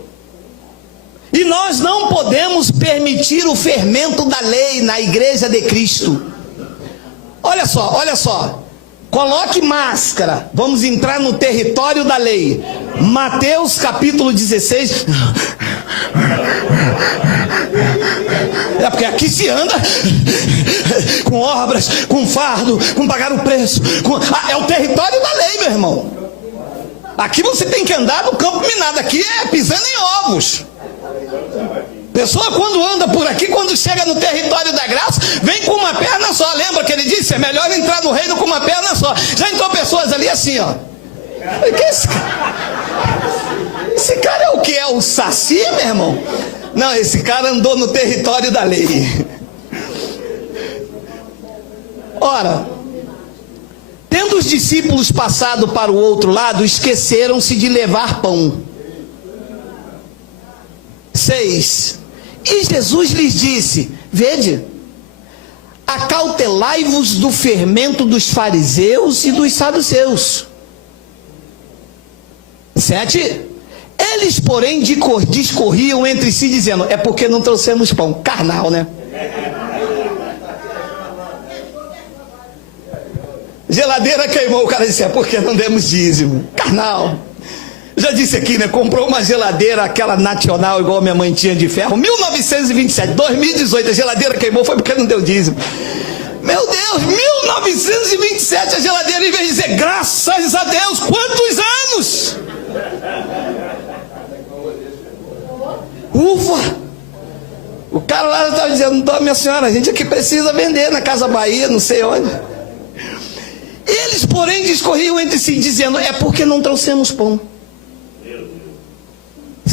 E nós não podemos permitir o fermento da lei na igreja de Cristo. Olha só, olha só. Coloque máscara. Vamos entrar no território da lei. Mateus capítulo 16. É porque aqui se anda com obras, com fardo, com pagar o preço. É o território da lei, meu irmão. Aqui você tem que andar no campo minado. Aqui é pisando em ovos. Pessoa quando anda por aqui, quando chega no território da graça, vem com uma perna só. Lembra que ele disse? É melhor entrar no reino com uma perna só. Já entrou pessoas ali assim, ó. Que esse cara é o que? É o Saci, meu irmão? Não, esse cara andou no território da lei. Ora, tendo os discípulos passado para o outro lado, esqueceram-se de levar pão. 6. E Jesus lhes disse: vede, acautelai-vos do fermento dos fariseus e dos saduceus. 7. Eles, porém, discorriam entre si, dizendo: é porque não trouxemos pão. Carnal, né? Geladeira queimou, o cara disse: é porque não demos dízimo. Carnal. Já disse aqui, né? Comprou uma geladeira, aquela nacional, igual minha mãe tinha de ferro, 1927, 2018, a geladeira queimou, foi porque não deu dízimo. Meu Deus, 1927 a geladeira, em vez de dizer graças a Deus, quantos anos? Ufa! O cara lá estava dizendo, minha senhora, a gente aqui precisa vender na Casa Bahia, não sei onde. Eles, porém, discorriam entre si, dizendo, é porque não trouxemos pão.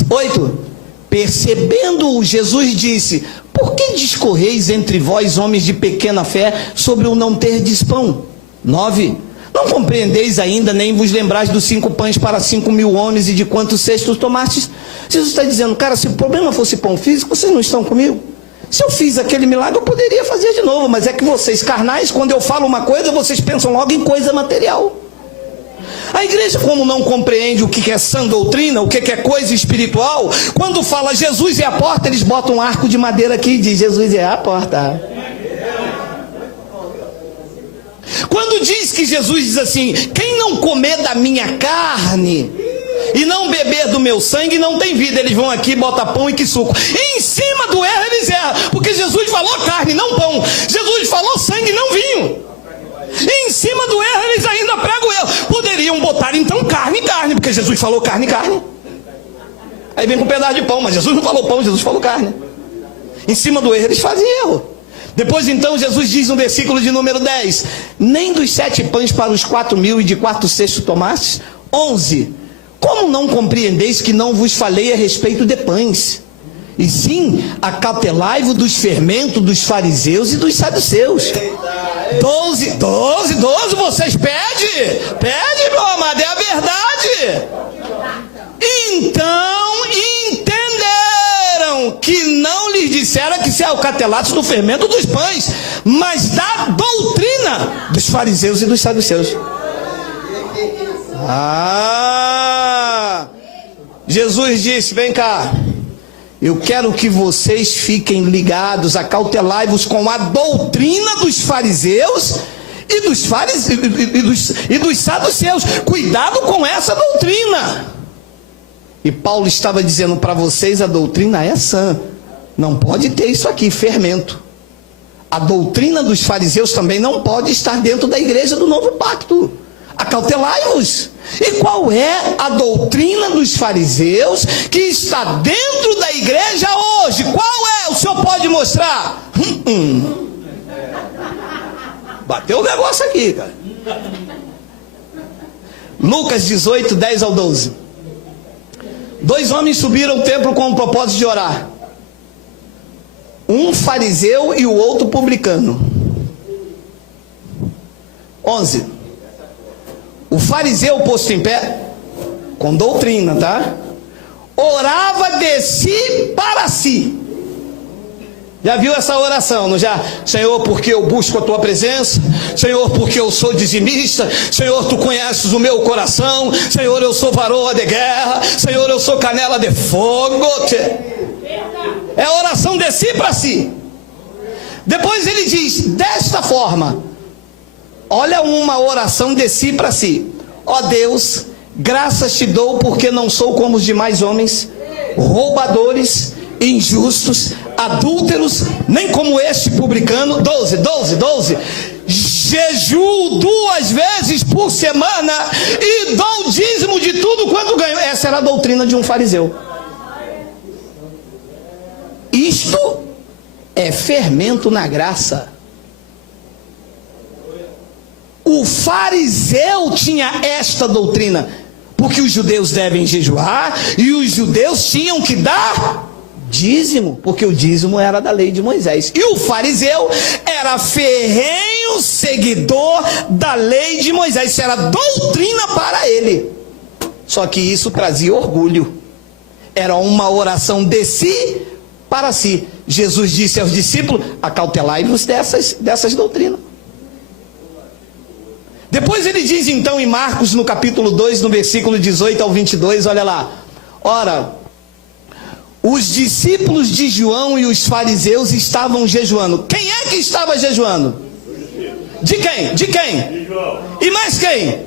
8. Percebendo-o, Jesus disse, por que discorreis entre vós, homens de pequena fé, sobre o não terdes pão? 9. Não compreendeis ainda, nem vos lembrais dos 5 pães para 5.000 homens e de quantos cestos tomastes? Jesus está dizendo, cara, se o problema fosse pão físico, vocês não estão comigo? Se eu fiz aquele milagre, eu poderia fazer de novo, mas é que vocês carnais, quando eu falo uma coisa, vocês pensam logo em coisa material. A igreja, como não compreende o que é sã doutrina, o que é coisa espiritual, quando fala Jesus é a porta, eles botam um arco de madeira aqui e diz, Jesus é a porta. Quando diz que Jesus diz assim, quem não comer da minha carne e não beber do meu sangue não tem vida, eles vão aqui, botam pão e que suco. E em cima do erro eles erram, porque Jesus falou carne, não pão. Jesus falou sangue, não vinho. E em cima do erro eles ainda pregam o erro. Poderiam botar então carne, porque Jesus falou carne. Aí vem com um pedaço de pão, mas Jesus não falou pão, Jesus falou carne. Em cima do erro eles fazem erro. Depois então Jesus diz no versículo de número 10, nem dos 7 pães para os 4.000 e de 4 cestos tomastes? 11, como não compreendeis que não vos falei a respeito de pães? E sim, acautelai-vos dos fermentos dos fariseus e dos saduceus. 12, vocês pede, meu amado, é a verdade. Então entenderam que não lhes disseram que se acatelasse no fermento dos pães, mas da doutrina dos fariseus e dos saduceus. Jesus disse, vem cá, eu quero que vocês fiquem ligados, acautelai-vos com a doutrina dos fariseus e dos saduceus. Cuidado com essa doutrina. E Paulo estava dizendo para vocês, a doutrina é sã. Não pode ter isso aqui, fermento. A doutrina dos fariseus também não pode estar dentro da igreja do novo pacto. Acautelai-vos. E qual é a doutrina dos fariseus que está dentro da igreja hoje? Qual é? O senhor pode mostrar? Bateu o negócio aqui, cara. Lucas 18, 10 ao 12. 2 homens subiram ao templo com o propósito de orar. Um fariseu e o outro publicano. 11. O fariseu posto em pé, com doutrina, tá? Orava de si para si. Já viu essa oração, não já? Senhor, porque eu busco a tua presença. Senhor, porque eu sou dizimista. Senhor, tu conheces o meu coração. Senhor, eu sou varoa de guerra. Senhor, eu sou canela de fogo. É a oração de si para si. Depois ele diz, desta forma, olha uma oração de si para si. Ó Deus, graças te dou porque não sou como os demais homens, roubadores, injustos, adúlteros, nem como este publicano. 12. Jejuo 2 vezes por semana e dou dízimo de tudo quanto ganho. Essa era a doutrina de um fariseu. Isto é fermento na graça. O fariseu tinha esta doutrina, porque os judeus devem jejuar e os judeus tinham que dar dízimo, porque o dízimo era da lei de Moisés. E o fariseu era ferrenho seguidor da lei de Moisés. Isso era doutrina para ele. Só que isso trazia orgulho. Era uma oração de si para si. Jesus disse aos discípulos, acautelai-vos dessas doutrinas. Depois ele diz então em Marcos, no capítulo 2, no versículo 18 ao 22, olha lá. Ora, os discípulos de João e os fariseus estavam jejuando. Quem é que estava jejuando? De quem? De quem? E mais quem?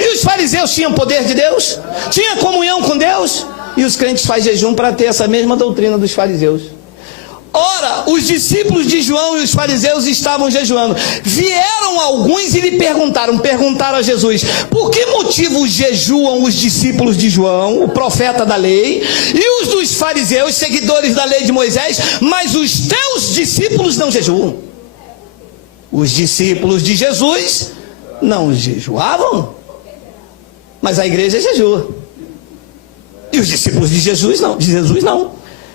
E os fariseus tinham poder de Deus? Tinham comunhão com Deus? E os crentes fazem jejum para ter essa mesma doutrina dos fariseus. Ora, os discípulos de João e os fariseus estavam jejuando. Vieram alguns e lhe perguntaram a Jesus: por que motivo jejuam os discípulos de João, o profeta da lei, e os dos fariseus, seguidores da lei de Moisés, mas os teus discípulos não jejuam? Os discípulos de Jesus não jejuavam, mas a igreja jejua. E os discípulos de Jesus não.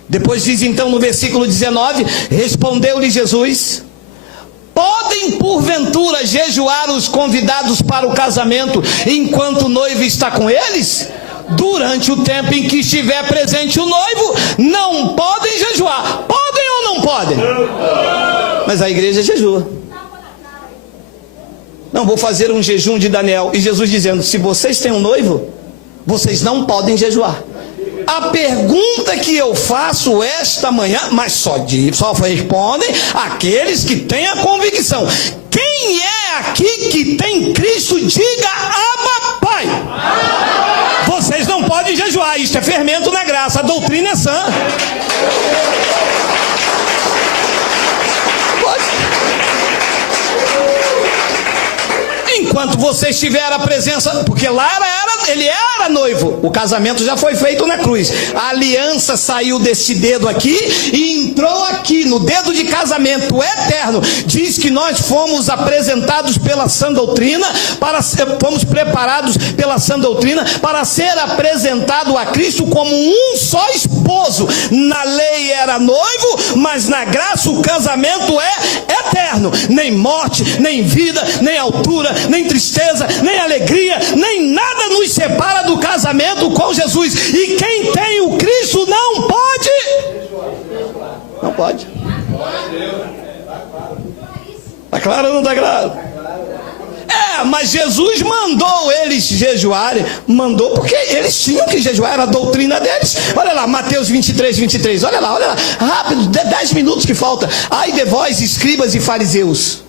Depois diz então no versículo 19: respondeu-lhe Jesus: podem porventura jejuar os convidados para o casamento enquanto o noivo está com eles? Durante o tempo em que estiver presente o noivo, não podem jejuar. Podem ou não podem? Mas a igreja jejua. Não, vou fazer um jejum de Daniel. E Jesus dizendo: se vocês têm um noivo, vocês não podem jejuar. A pergunta que eu faço esta manhã, mas só respondem aqueles que têm a convicção. Quem é aqui que tem Cristo? Diga: Abba, Pai. Vocês não podem jejuar. Isto é fermento na graça. A doutrina é sã. Enquanto você estiver à presença, porque lá ele era noivo, o casamento já foi feito na cruz, a aliança saiu desse dedo aqui e entrou aqui no dedo de casamento eterno. Diz que nós fomos apresentados pela sã doutrina, fomos preparados pela sã doutrina para ser apresentado a Cristo como um só esposo. Na lei era noivo, mas na graça o casamento é eterno. Nem morte, nem vida, nem altura, nem tristeza, nem alegria, nem nada nos separa do casamento com Jesus. E quem tem o Cristo não pode. Não pode. Está claro ou não está claro? Mas Jesus mandou eles jejuarem. Mandou porque eles tinham que jejuar, era a doutrina deles. Olha lá, Mateus 23. Olha lá, rápido, 10 minutos que falta. Ai de vós, escribas e fariseus.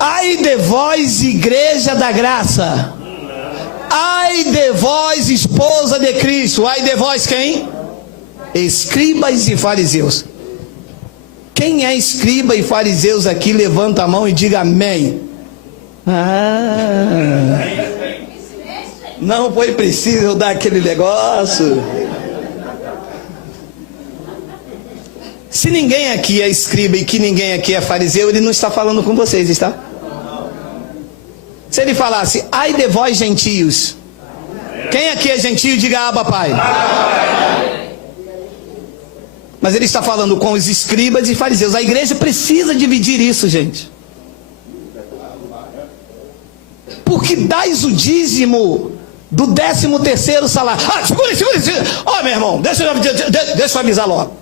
Ai de vós, igreja da graça. Ai de vós, esposa de Cristo. Ai de vós quem? Escribas e fariseus. Quem é escriba e fariseus aqui? Levanta a mão e diga amém. Não foi preciso eu dar aquele negócio. Se ninguém aqui é escriba e que ninguém aqui é fariseu, ele não está falando com vocês, está? Se ele falasse: ai de vós, gentios. Quem aqui é gentio, diga Abba, Pai. Mas ele está falando com os escribas e fariseus. A igreja precisa dividir isso, gente. Porque dais o dízimo do 13º salário. Segura. Meu irmão, deixa eu avisar logo.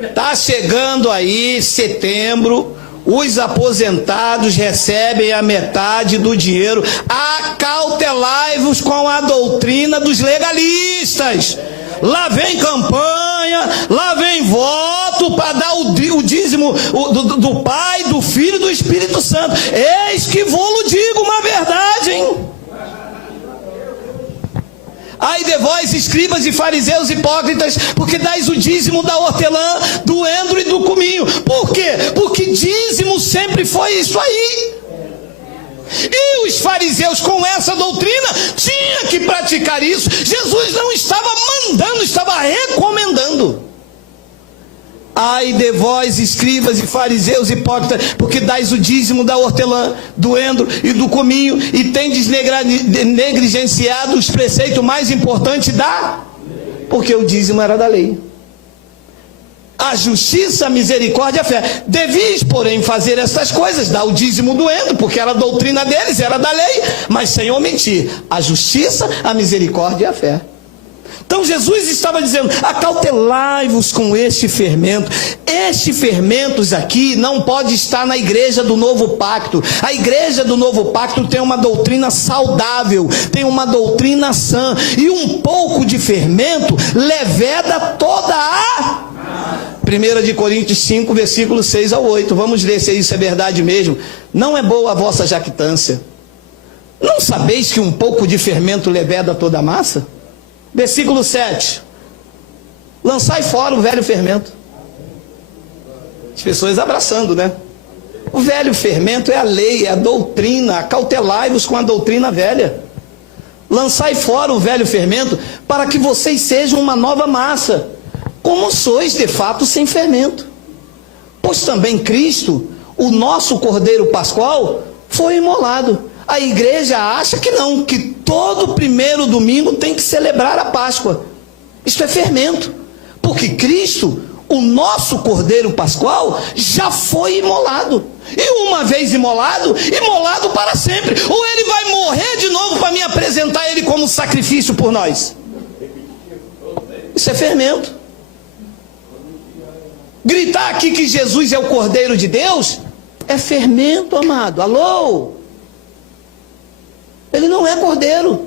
Está chegando aí setembro. Os aposentados recebem a metade do dinheiro. Acautelai-vos com a doutrina dos legalistas. Lá vem campanha, lá vem voto para dar o dízimo do Pai, do Filho e do Espírito Santo. Eis que vou-lo digo uma verdade, hein? Ai de vós, escribas e fariseus hipócritas, porque dais o dízimo da hortelã, do endro e do cominho. Por quê? Porque dízimo sempre foi isso aí. E os fariseus, com essa doutrina, tinham que praticar isso. Jesus não estava mandando, estava recomendando. Ai de vós, escribas e fariseus hipócritas, porque dais o dízimo da hortelã, do endro e do cominho, e tendes negligenciado os preceitos mais importantes porque o dízimo era da lei. A justiça, a misericórdia e a fé. Devias, porém, fazer essas coisas, dar o dízimo do endro, porque era a doutrina deles, era da lei, mas sem omitir a justiça, a misericórdia e a fé. Então Jesus estava dizendo: acautelai-vos com este fermento. Este fermento aqui não pode estar na igreja do novo pacto. A igreja do novo pacto tem uma doutrina saudável, tem uma doutrina sã, e um pouco de fermento leveda toda a... 1 de Coríntios 5, versículos 6 ao 8. Vamos ver se isso é verdade mesmo. Não é boa a vossa jactância. Não sabeis que um pouco de fermento leveda toda a massa? Versículo 7. Lançai fora o velho fermento. As pessoas abraçando, né? O velho fermento é a lei, é a doutrina. Acautelai-vos com a doutrina velha. Lançai fora o velho fermento, para que vocês sejam uma nova massa, como sois de fato sem fermento. Pois também Cristo, o nosso Cordeiro Pascual, foi imolado. A igreja acha que não, que todo primeiro domingo tem que celebrar a Páscoa. Isto é fermento, porque Cristo, o nosso Cordeiro Pascual, já foi imolado. E uma vez imolado, imolado para sempre. Ou ele vai morrer de novo para me apresentar ele como sacrifício por nós. Isso é fermento. Gritar aqui que Jesus é o Cordeiro de Deus é fermento, amado. Alô? Ele não é Cordeiro.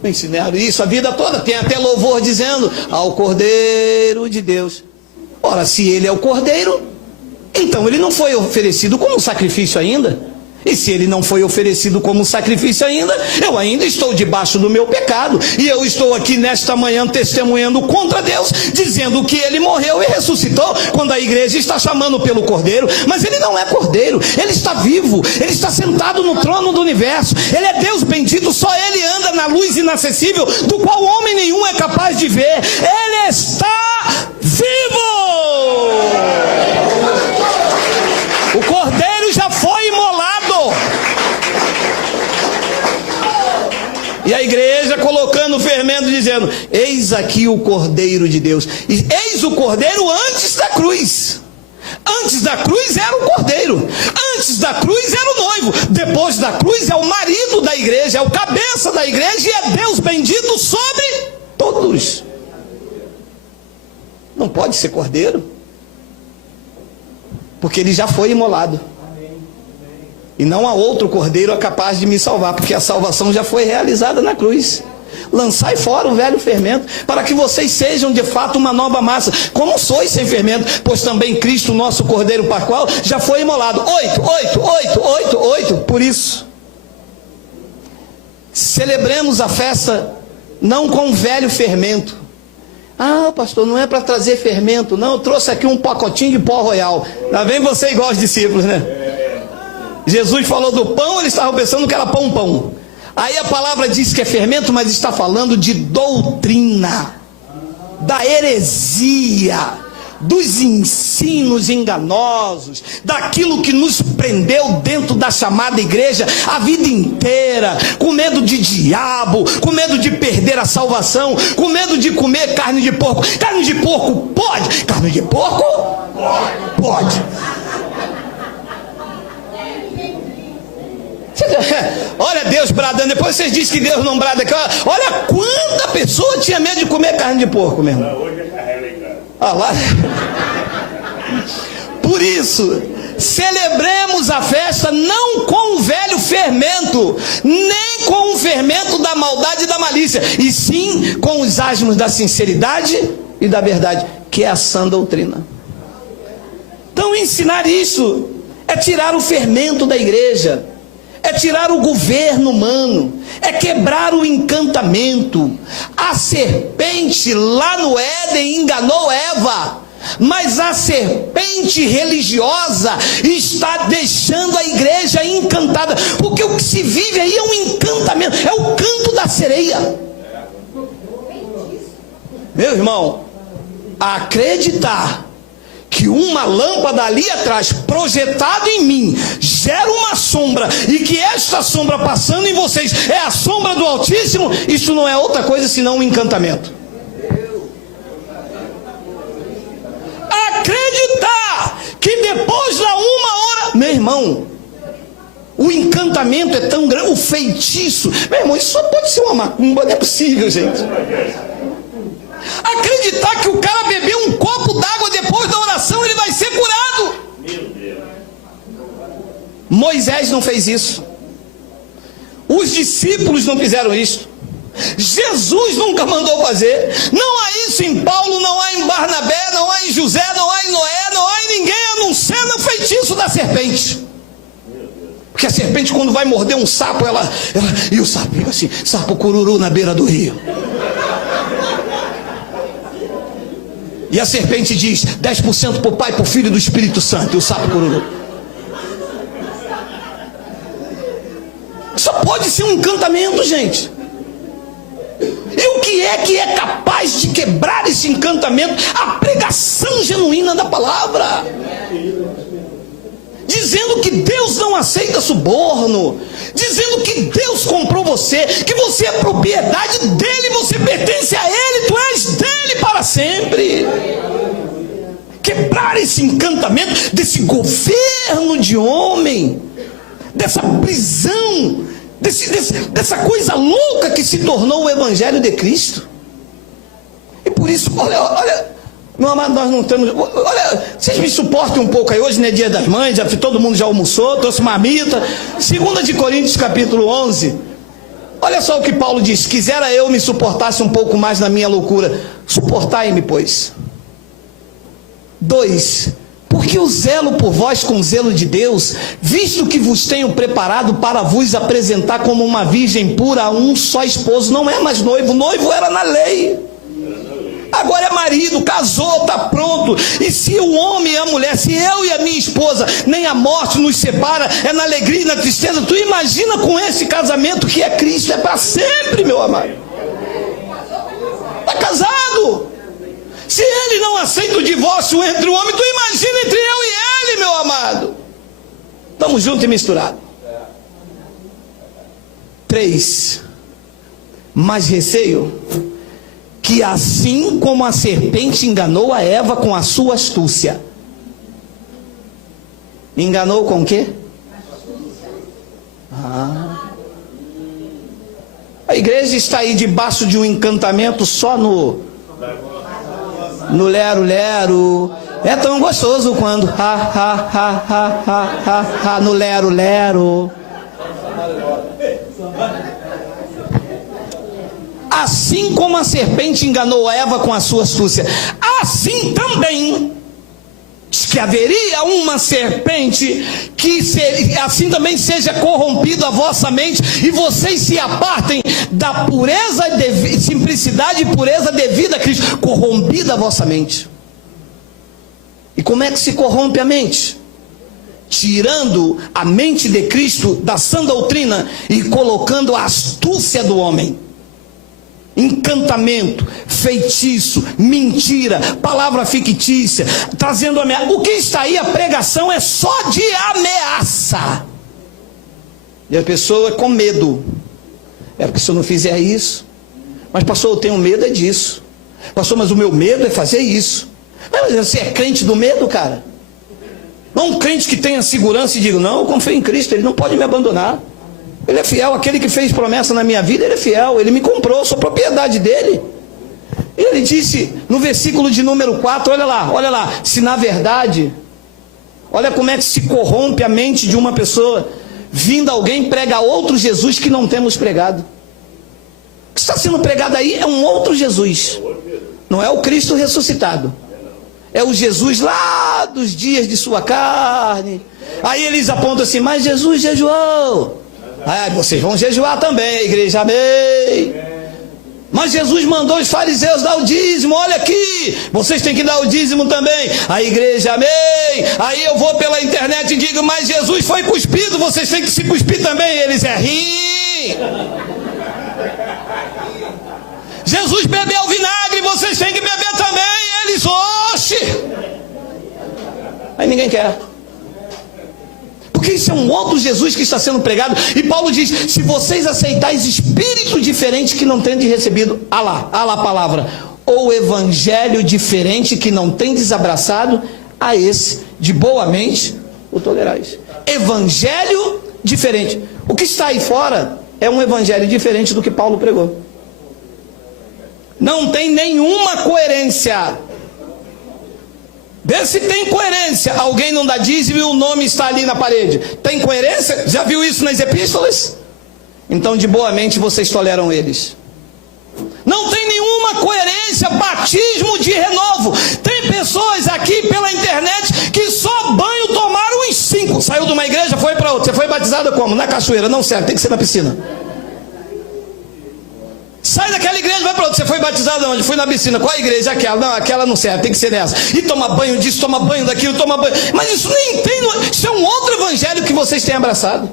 Me ensinaram isso a vida toda. Tem até louvor dizendo ao Cordeiro de Deus. Ora, se ele é o Cordeiro, então ele não foi oferecido como sacrifício ainda. E se ele não foi oferecido como sacrifício ainda, eu ainda estou debaixo do meu pecado. E eu estou aqui nesta manhã testemunhando contra Deus, dizendo que ele morreu e ressuscitou, quando a igreja está chamando pelo Cordeiro. Mas ele não é Cordeiro, ele está vivo, ele está sentado no trono do universo. Ele é Deus bendito, só ele anda na luz inacessível, do qual homem nenhum é capaz de ver. Ele está vivo! O Cordeiro já foi imolado. E a igreja colocando o fermento, dizendo: eis aqui o Cordeiro de Deus. E eis o Cordeiro antes da cruz. Antes da cruz era o Cordeiro. Antes da cruz era o noivo. Depois da cruz é o marido da igreja, é o cabeça da igreja, e é Deus bendito sobre todos. Não pode ser Cordeiro, porque ele já foi imolado. E não há outro Cordeiro capaz de me salvar, porque a salvação já foi realizada na cruz. Lançai fora o velho fermento, para que vocês sejam de fato uma nova massa, como sois sem fermento, pois também Cristo, nosso Cordeiro Pascual, já foi imolado. 8. Por isso, celebremos a festa não com velho fermento. Ah, pastor, não é para trazer fermento, não, eu trouxe aqui um pacotinho de pó royal. Lá vem você igual os discípulos, né? Jesus falou do pão, eles estavam pensando que era pão. Aí a palavra diz que é fermento, mas está falando de doutrina, da heresia, dos ensinos enganosos, daquilo que nos prendeu dentro da chamada igreja a vida inteira, com medo de diabo, com medo de perder a salvação, com medo de comer carne de porco. Carne de porco pode, carne de porco pode. Olha Deus bradando, depois vocês dizem que Deus não brada aqui. Olha quanta pessoa tinha medo de comer carne de porco mesmo. Ah, lá. Por isso, celebremos a festa não com o velho fermento, nem com o fermento da maldade e da malícia, e sim com os asmos da sinceridade e da verdade, que é a sã doutrina. Então ensinar isso é tirar o fermento da igreja, é tirar o governo humano, é quebrar o encantamento. A serpente lá no Éden enganou Eva, mas a serpente religiosa está deixando a igreja encantada, porque o que se vive aí é um encantamento, é o canto da sereia. Meu irmão, acreditar que uma lâmpada ali atrás, projetada em mim, gera uma sombra, e que esta sombra passando em vocês é a sombra do Altíssimo, isso não é outra coisa senão um encantamento. Acreditar que depois da uma hora, meu irmão, o encantamento é tão grande, o feitiço, meu irmão, isso só pode ser uma macumba, não é possível, gente. Acreditar que o cara bebeu um copo d'água depois da oração, ele vai ser curado. Moisés não fez isso. Os discípulos não fizeram isso. Jesus nunca mandou fazer. Não há isso em Paulo, não há em Barnabé, não há em José, não há em Noé, não há em ninguém, a não ser no feitiço da serpente. Porque a serpente, quando vai morder um sapo, e o sapo fica assim, sapo cururu na beira do rio. E a serpente diz, 10% para o Pai, para o Filho e do Espírito Santo, e o sapo cururu. Só pode ser um encantamento, gente. E o que é capaz de quebrar esse encantamento? A pregação genuína da palavra. Dizendo que Deus não aceita suborno, dizendo que Deus comprou você, que você é propriedade dele, você pertence a ele, tu és dele para sempre. Quebrar esse encantamento desse governo de homem, dessa prisão, dessa coisa louca que se tornou o Evangelho de Cristo. E por isso, olha, meu amado, nós não temos. Olha, vocês me suportem um pouco aí. Hoje não é dia das mães, todo mundo já almoçou, trouxe marmita. 2 de Coríntios, capítulo 11. Olha só o que Paulo diz: quisera eu me suportasse um pouco mais na minha loucura. Suportai-me, pois. 2. Porque o zelo por vós com o zelo de Deus, visto que vos tenho preparado para vos apresentar como uma virgem pura a um só esposo. Não é mais noivo, noivo era na lei. Agora é marido, casou, está pronto. E se o homem e a mulher, se eu e a minha esposa, nem a morte nos separa, é na alegria e na tristeza. Tu imagina com esse casamento que é Cristo, é para sempre, meu amado. Está casado. Se ele não aceita o divórcio entre o homem, tu imagina entre eu e ele, meu amado. Estamos juntos e misturados. 3. Mais receio que assim como a serpente enganou a Eva com a sua astúcia. Enganou com o quê? A igreja está aí debaixo de um encantamento só no lero-lero. É tão gostoso quando no lero-lero. Assim como a serpente enganou a Eva com a sua astúcia, assim também que haveria uma serpente que assim também seja corrompida a vossa mente e vocês se apartem da pureza, simplicidade e pureza devida a Cristo. Corrompida a vossa mente. E como é que se corrompe a mente? Tirando a mente de Cristo da sã doutrina e colocando a astúcia do homem. Encantamento, feitiço, mentira, palavra fictícia, trazendo ameaça. O que está aí, a pregação é só de ameaça. E a pessoa com medo. Porque se eu não fizer isso. Mas pastor, eu tenho medo é disso. Pastor, mas o meu medo é fazer isso. Mas você é crente do medo, cara? Não um crente que tenha segurança e diga, não, eu confio em Cristo, Ele não pode me abandonar. Ele é fiel, aquele que fez promessa na minha vida, Ele é fiel, Ele me comprou, sou propriedade dEle. Ele disse no versículo de número 4, olha lá, se na verdade, olha como é que se corrompe a mente de uma pessoa, vindo alguém prega outro Jesus que não temos pregado. O que está sendo pregado aí é um outro Jesus, não é o Cristo ressuscitado, é o Jesus lá dos dias de sua carne. Aí eles apontam assim, mas Jesus jejuou. Vocês vão jejuar também, igreja, amém. Mas Jesus mandou os fariseus dar o dízimo, olha aqui, vocês têm que dar o dízimo também. A igreja, amém. Aí eu vou pela internet e digo, mas Jesus foi cuspido, vocês têm que se cuspir também. Eles rim. Jesus bebeu vinagre, vocês têm que beber também. Eles, oxe. Aí ninguém quer. Porque isso é um outro Jesus que está sendo pregado. E Paulo diz, se vocês aceitais espírito diferente que não tendes recebido, lá a palavra, ou evangelho diferente que não tendes abraçado, a esse de boa mente o tolerais. Evangelho diferente. O que está aí fora é um evangelho diferente do que Paulo pregou. Não tem nenhuma coerência. Vê se tem coerência. Alguém não dá dízimo e o nome está ali na parede. Tem coerência? Já viu isso nas epístolas? Então de boa mente vocês toleram eles. Não tem nenhuma coerência, batismo de renovo. Tem pessoas aqui pela internet que só banho tomaram uns 5. Saiu de uma igreja, foi para outra. Você foi batizada como? Na cachoeira. Não serve, tem que ser na piscina. Sai daquela igreja, vai para outra. Você foi batizado onde? Fui na piscina. Qual a igreja? Aquela. Não, aquela não serve, tem que ser nessa. E toma banho disso, toma banho daquilo, toma banho. Mas isso nem tem. Isso é um outro evangelho que vocês têm abraçado.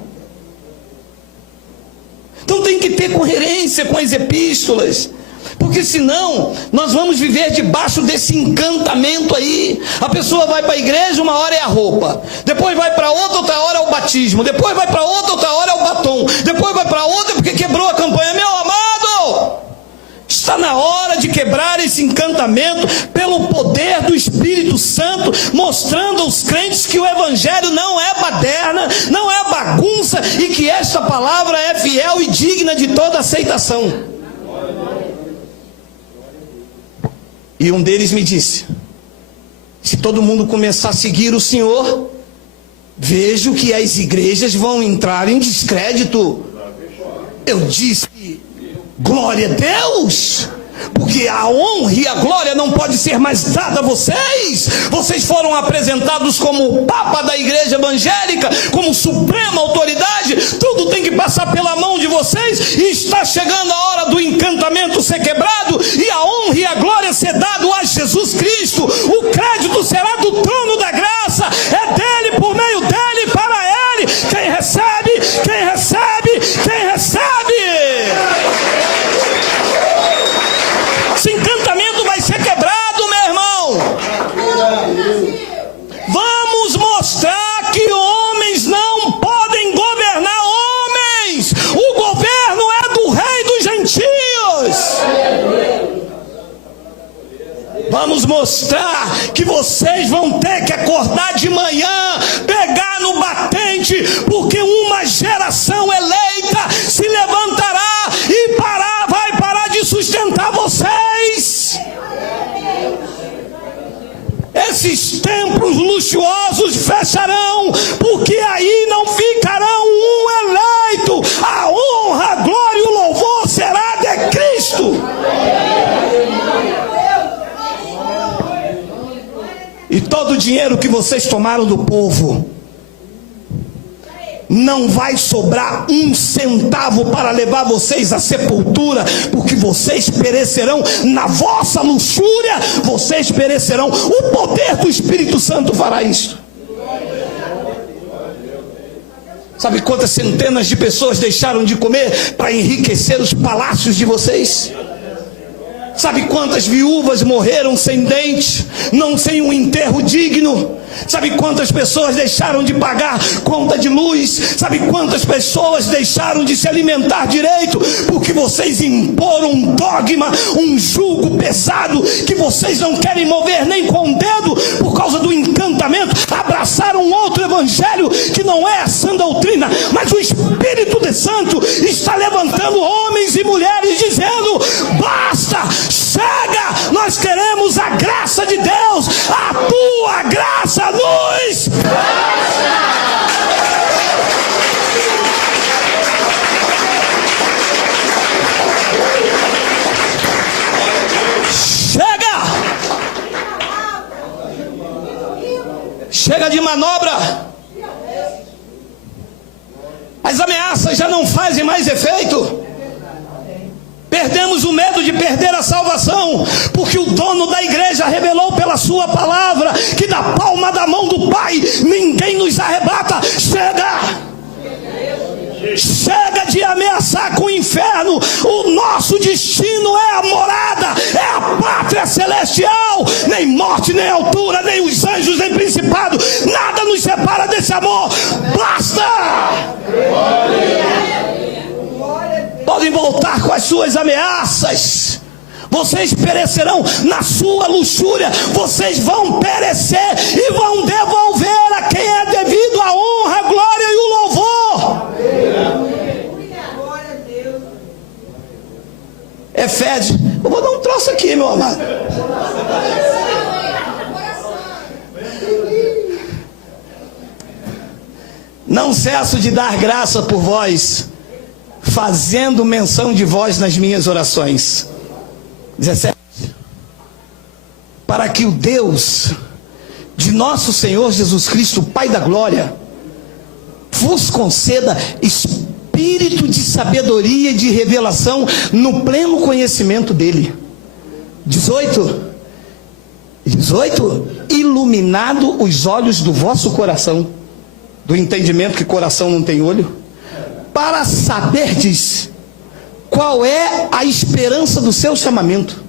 Então tem que ter coerência com as epístolas. Porque senão nós vamos viver debaixo desse encantamento aí. A pessoa vai para a igreja, uma hora é a roupa, depois vai para outra hora é o batismo, depois vai para outra hora é o batom, depois vai para outra porque quebrou a campanha. Meu amado, está na hora de quebrar esse encantamento pelo poder do Espírito Santo, mostrando aos crentes que o evangelho não é baderna, não é bagunça, e que esta palavra é fiel e digna de toda aceitação. E um deles me disse: se todo mundo começar a seguir o Senhor, vejo que as igrejas vão entrar em descrédito. Eu disse: glória a Deus, porque a honra e a glória não pode ser mais dada a vocês. Vocês foram apresentados como o Papa da igreja evangélica, como suprema autoridade. Tudo tem que passar pela mão de vocês. E está chegando a hora do encantamento ser quebrado e a honra e a glória ser dado a Jesus Cristo. O crédito será do trono da graça. É dele, por meio dele, para ele. Quem recebe, quem recebe, quem recebe. Esse encantamento vai ser quebrado, meu irmão. Vamos mostrar que homens não podem governar homens. O governo é do rei dos gentios. Vamos mostrar que vocês vão ter que acordar de manhã, pegar no batente, porque uma geração eleita se levantará e vai parar de sustentar vocês. Esses templos luxuosos fecharão, porque aí não ficarão um eleito. A honra, a glória e o louvor será de Cristo. E todo o dinheiro que vocês tomaram do povo, não vai sobrar um centavo para levar vocês à sepultura, porque vocês perecerão na vossa luxúria, vocês perecerão. O poder do Espírito Santo fará isso. Sabe quantas centenas de pessoas deixaram de comer para enriquecer os palácios de vocês? Sabe quantas viúvas morreram sem dente, não sem um enterro digno? Sabe quantas pessoas deixaram de pagar conta de luz? Sabe quantas pessoas deixaram de se alimentar direito? Porque vocês imporam um dogma, um jugo pesado, que vocês não querem mover nem com o dedo, por causa do encantamento. Abraçaram um outro evangelho que não é a sã doutrina, mas o Espírito Santo está levantando homens e mulheres dizendo: basta, chega, nós queremos a graça de Deus, a tua graça nos basta. Chega de manobra. As ameaças já não fazem mais efeito. Perdemos o medo de perder a salvação, porque o dono da igreja revelou pela sua palavra que da palma da mão do Pai ninguém nos arrebata. Chega de ameaçar com o inferno. O nosso destino é a morada, é a pátria celestial. Nem morte, nem altura, nem os anjos, nem principado, nada nos separa desse amor. Basta! Podem voltar com as suas ameaças. Vocês perecerão na sua luxúria. Vocês vão perecer e vão devolver a quem é devido a honra, a glória e o louvor. Efésios, eu vou dar um troço aqui, meu amado. Não cesso de dar graça por vós, fazendo menção de vós nas minhas orações. 17. Para que o Deus de nosso Senhor Jesus Cristo, Pai da glória, vos conceda espírito de sabedoria e de revelação no pleno conhecimento dele. 18, iluminado os olhos do vosso coração, do entendimento que coração não tem olho, para saberdes qual é a esperança do seu chamamento,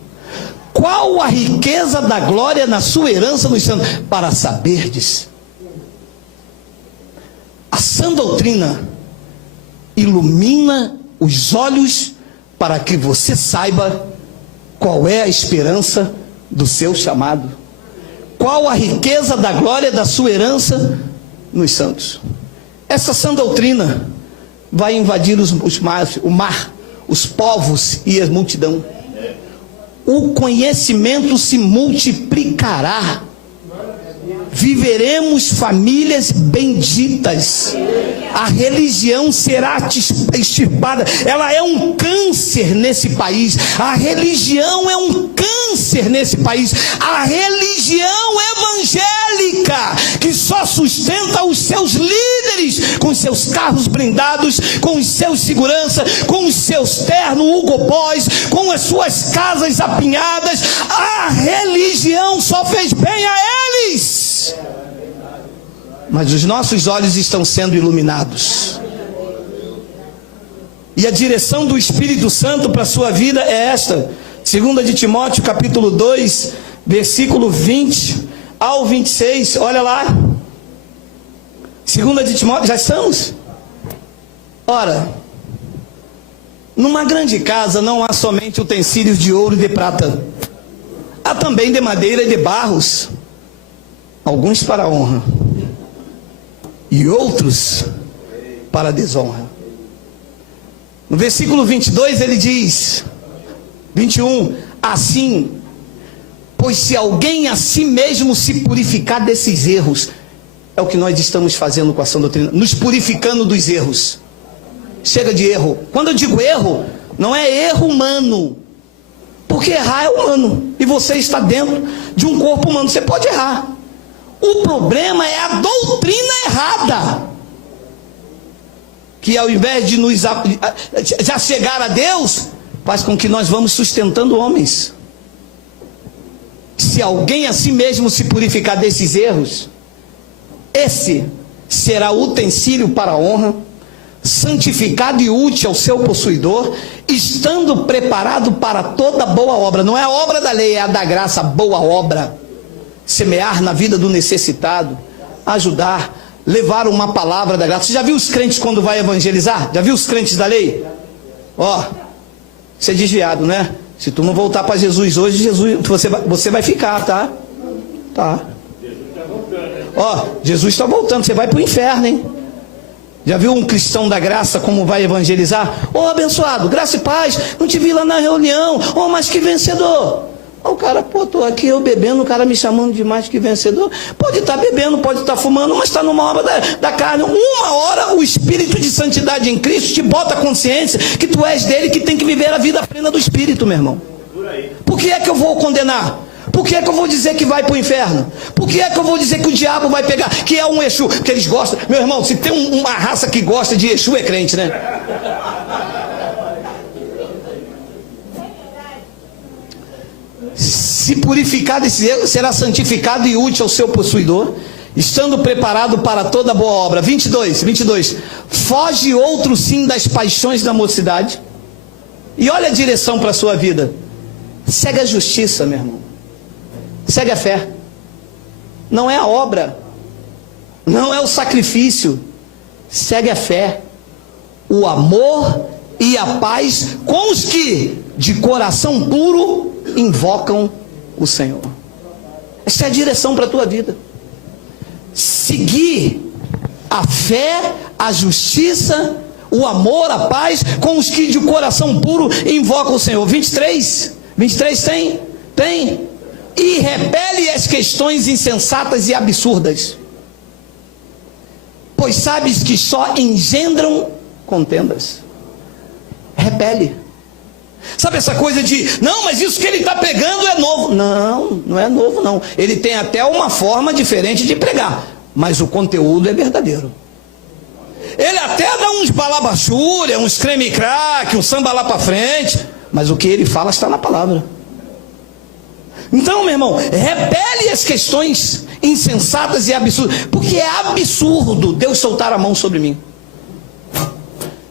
qual a riqueza da glória na sua herança nos santos, para saberdes. A sã doutrina ilumina os olhos para que você saiba qual é a esperança do seu chamado, qual a riqueza da glória da sua herança nos santos. Essa sã doutrina vai invadir o mar, os povos e a multidão. O conhecimento se multiplicará. Viveremos famílias benditas. A religião será extirpada. Ela é um câncer nesse país. A religião é um câncer nesse país. A religião evangélica, que só sustenta os seus líderes com seus carros blindados, com os seus segurança, com os seus ternos Hugo Boss, com as suas casas apinhadas. A religião só fez bem a eles. Mas os nossos olhos estão sendo iluminados. E a direção do Espírito Santo para a sua vida é esta. 2 de Timóteo, capítulo 2, versículo 20 ao 26. Olha lá. 2 de Timóteo, já estamos? Ora, numa grande casa não há somente utensílios de ouro e de prata. Há também de madeira e de barros, alguns para a honra e outros para a desonra. No versículo 22 ele diz, 21, assim, pois se alguém a si mesmo se purificar desses erros, é o que nós estamos fazendo com a sã doutrina, nos purificando dos erros. Chega de erro. Quando eu digo erro, não é erro humano, porque errar é humano, e você está dentro de um corpo humano, você pode errar. O problema é a doutrina errada, que ao invés de nos já chegar a Deus, faz com que nós vamos sustentando homens. Se alguém a si mesmo se purificar desses erros, esse será utensílio para a honra, santificado e útil ao seu possuidor, estando preparado para toda boa obra. Não é a obra da lei, é a da graça, a boa obra. Semear na vida do necessitado, ajudar, levar uma palavra da graça. Você já viu os crentes quando vai evangelizar? Já viu os crentes da lei? Ó, você é desviado, né? Se tu não voltar para Jesus hoje, você vai ficar, tá? Tá. Ó, Jesus está voltando, você vai para o inferno, hein? Já viu um cristão da graça como vai evangelizar? Ô, abençoado, graça e paz, não te vi lá na reunião. Ô, mas que vencedor. O cara, pô, tô aqui eu bebendo, o cara me chamando de mais que vencedor. Pode estar bebendo, pode estar fumando, mas está numa obra da carne. Uma hora o Espírito de santidade em Cristo te bota a consciência que tu és dele, que tem que viver a vida plena do Espírito, meu irmão. Por que é que eu vou condenar? Por que é que eu vou dizer que vai para o inferno? Por que é que eu vou dizer que o diabo vai pegar, que é um Exu? Porque eles gostam. Meu irmão, se tem uma raça que gosta de Exu, é crente, né? Se purificar desse erro, será santificado e útil ao seu possuidor, estando preparado para toda boa obra. 22. Foge outro sim das paixões da mocidade. E olha a direção para a sua vida. Segue a justiça, meu irmão. Segue a fé. Não é a obra, não é o sacrifício. Segue a fé, o amor e a paz com os que de coração puro invocam o Senhor. Essa é a direção para a tua vida. Seguir a fé, a justiça, o amor, a paz com os que de coração puro invocam o Senhor. 23 tem. E repele as questões insensatas e absurdas, pois sabes que só engendram contendas. Repele. Sabe essa coisa de, não, mas isso que ele está pregando é novo. Não, não é novo não. Ele tem até uma forma diferente de pregar, mas o conteúdo é verdadeiro. Ele até dá uns balabachúria, uns creme-crack, um samba lá para frente, mas o que ele fala está na palavra. Então, meu irmão, repele as questões insensatas e absurdas, porque é absurdo Deus soltar a mão sobre mim.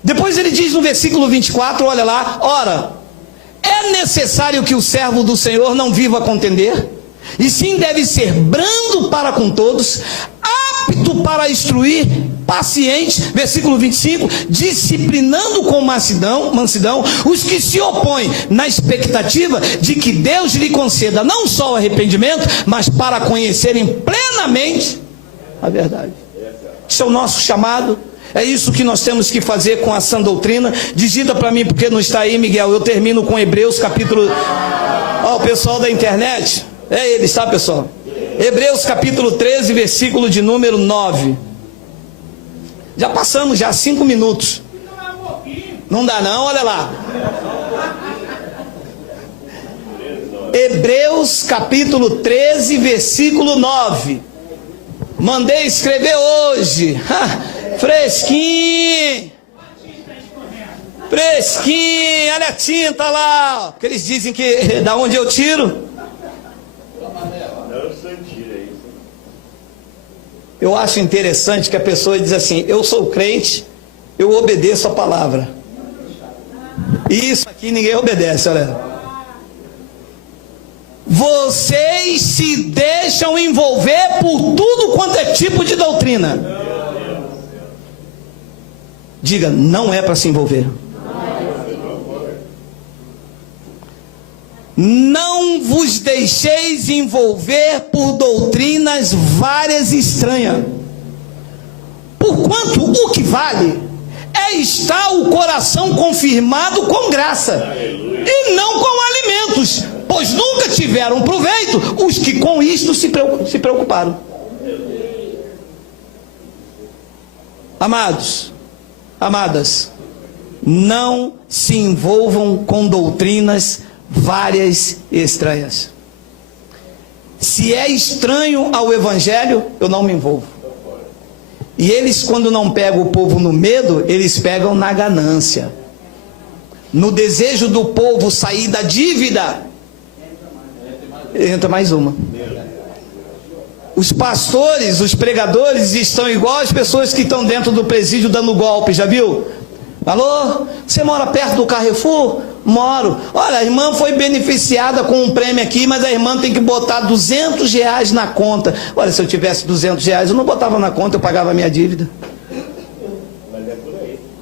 Depois ele diz no versículo 24, olha lá, ora, é necessário que o servo do Senhor não viva a contender, e sim deve ser brando para com todos, apto para instruir, paciente, versículo 25, disciplinando com mansidão os que se opõem, na expectativa de que Deus lhe conceda não só o arrependimento, mas para conhecerem plenamente a verdade. Isso é o nosso chamado. É isso que nós temos que fazer com a sã doutrina. Digita para mim, porque não está aí, Miguel. Eu termino com Hebreus capítulo... Ó, o pessoal da internet, é eles, tá, pessoal? Hebreus capítulo 13, versículo de número 9. Já passamos já 5 minutos. Não dá não, olha lá. Hebreus capítulo 13, versículo 9. Mandei escrever hoje. Fresquinho. Fresquinho. Olha a tinta lá. Que eles dizem que da onde eu tiro. Eu acho interessante que a pessoa diz assim, eu sou crente, eu obedeço a palavra. E isso aqui ninguém obedece, olha. Vocês se deixam envolver por tudo quanto é tipo de doutrina. Diga, não é para se envolver. Não vos deixeis envolver por doutrinas várias e estranhas. Porquanto o que vale é estar o coração confirmado com graça, e não com alimentos, pois nunca tiveram proveito os que com isto se preocuparam. Amados, amadas, não se envolvam com doutrinas várias e estranhas. Se é estranho ao evangelho, eu não me envolvo. E eles, quando não pegam o povo no medo, eles pegam na ganância, no desejo do povo sair da dívida. Entra mais uma. Os pastores, os pregadores estão igual as pessoas que estão dentro do presídio dando golpe, já viu? Alô, você mora perto do Carrefour? Moro. Olha, a irmã foi beneficiada com um prêmio aqui, mas a irmã tem que botar R$200 na conta. Olha, se eu tivesse R$200, eu não botava na conta, eu pagava a minha dívida.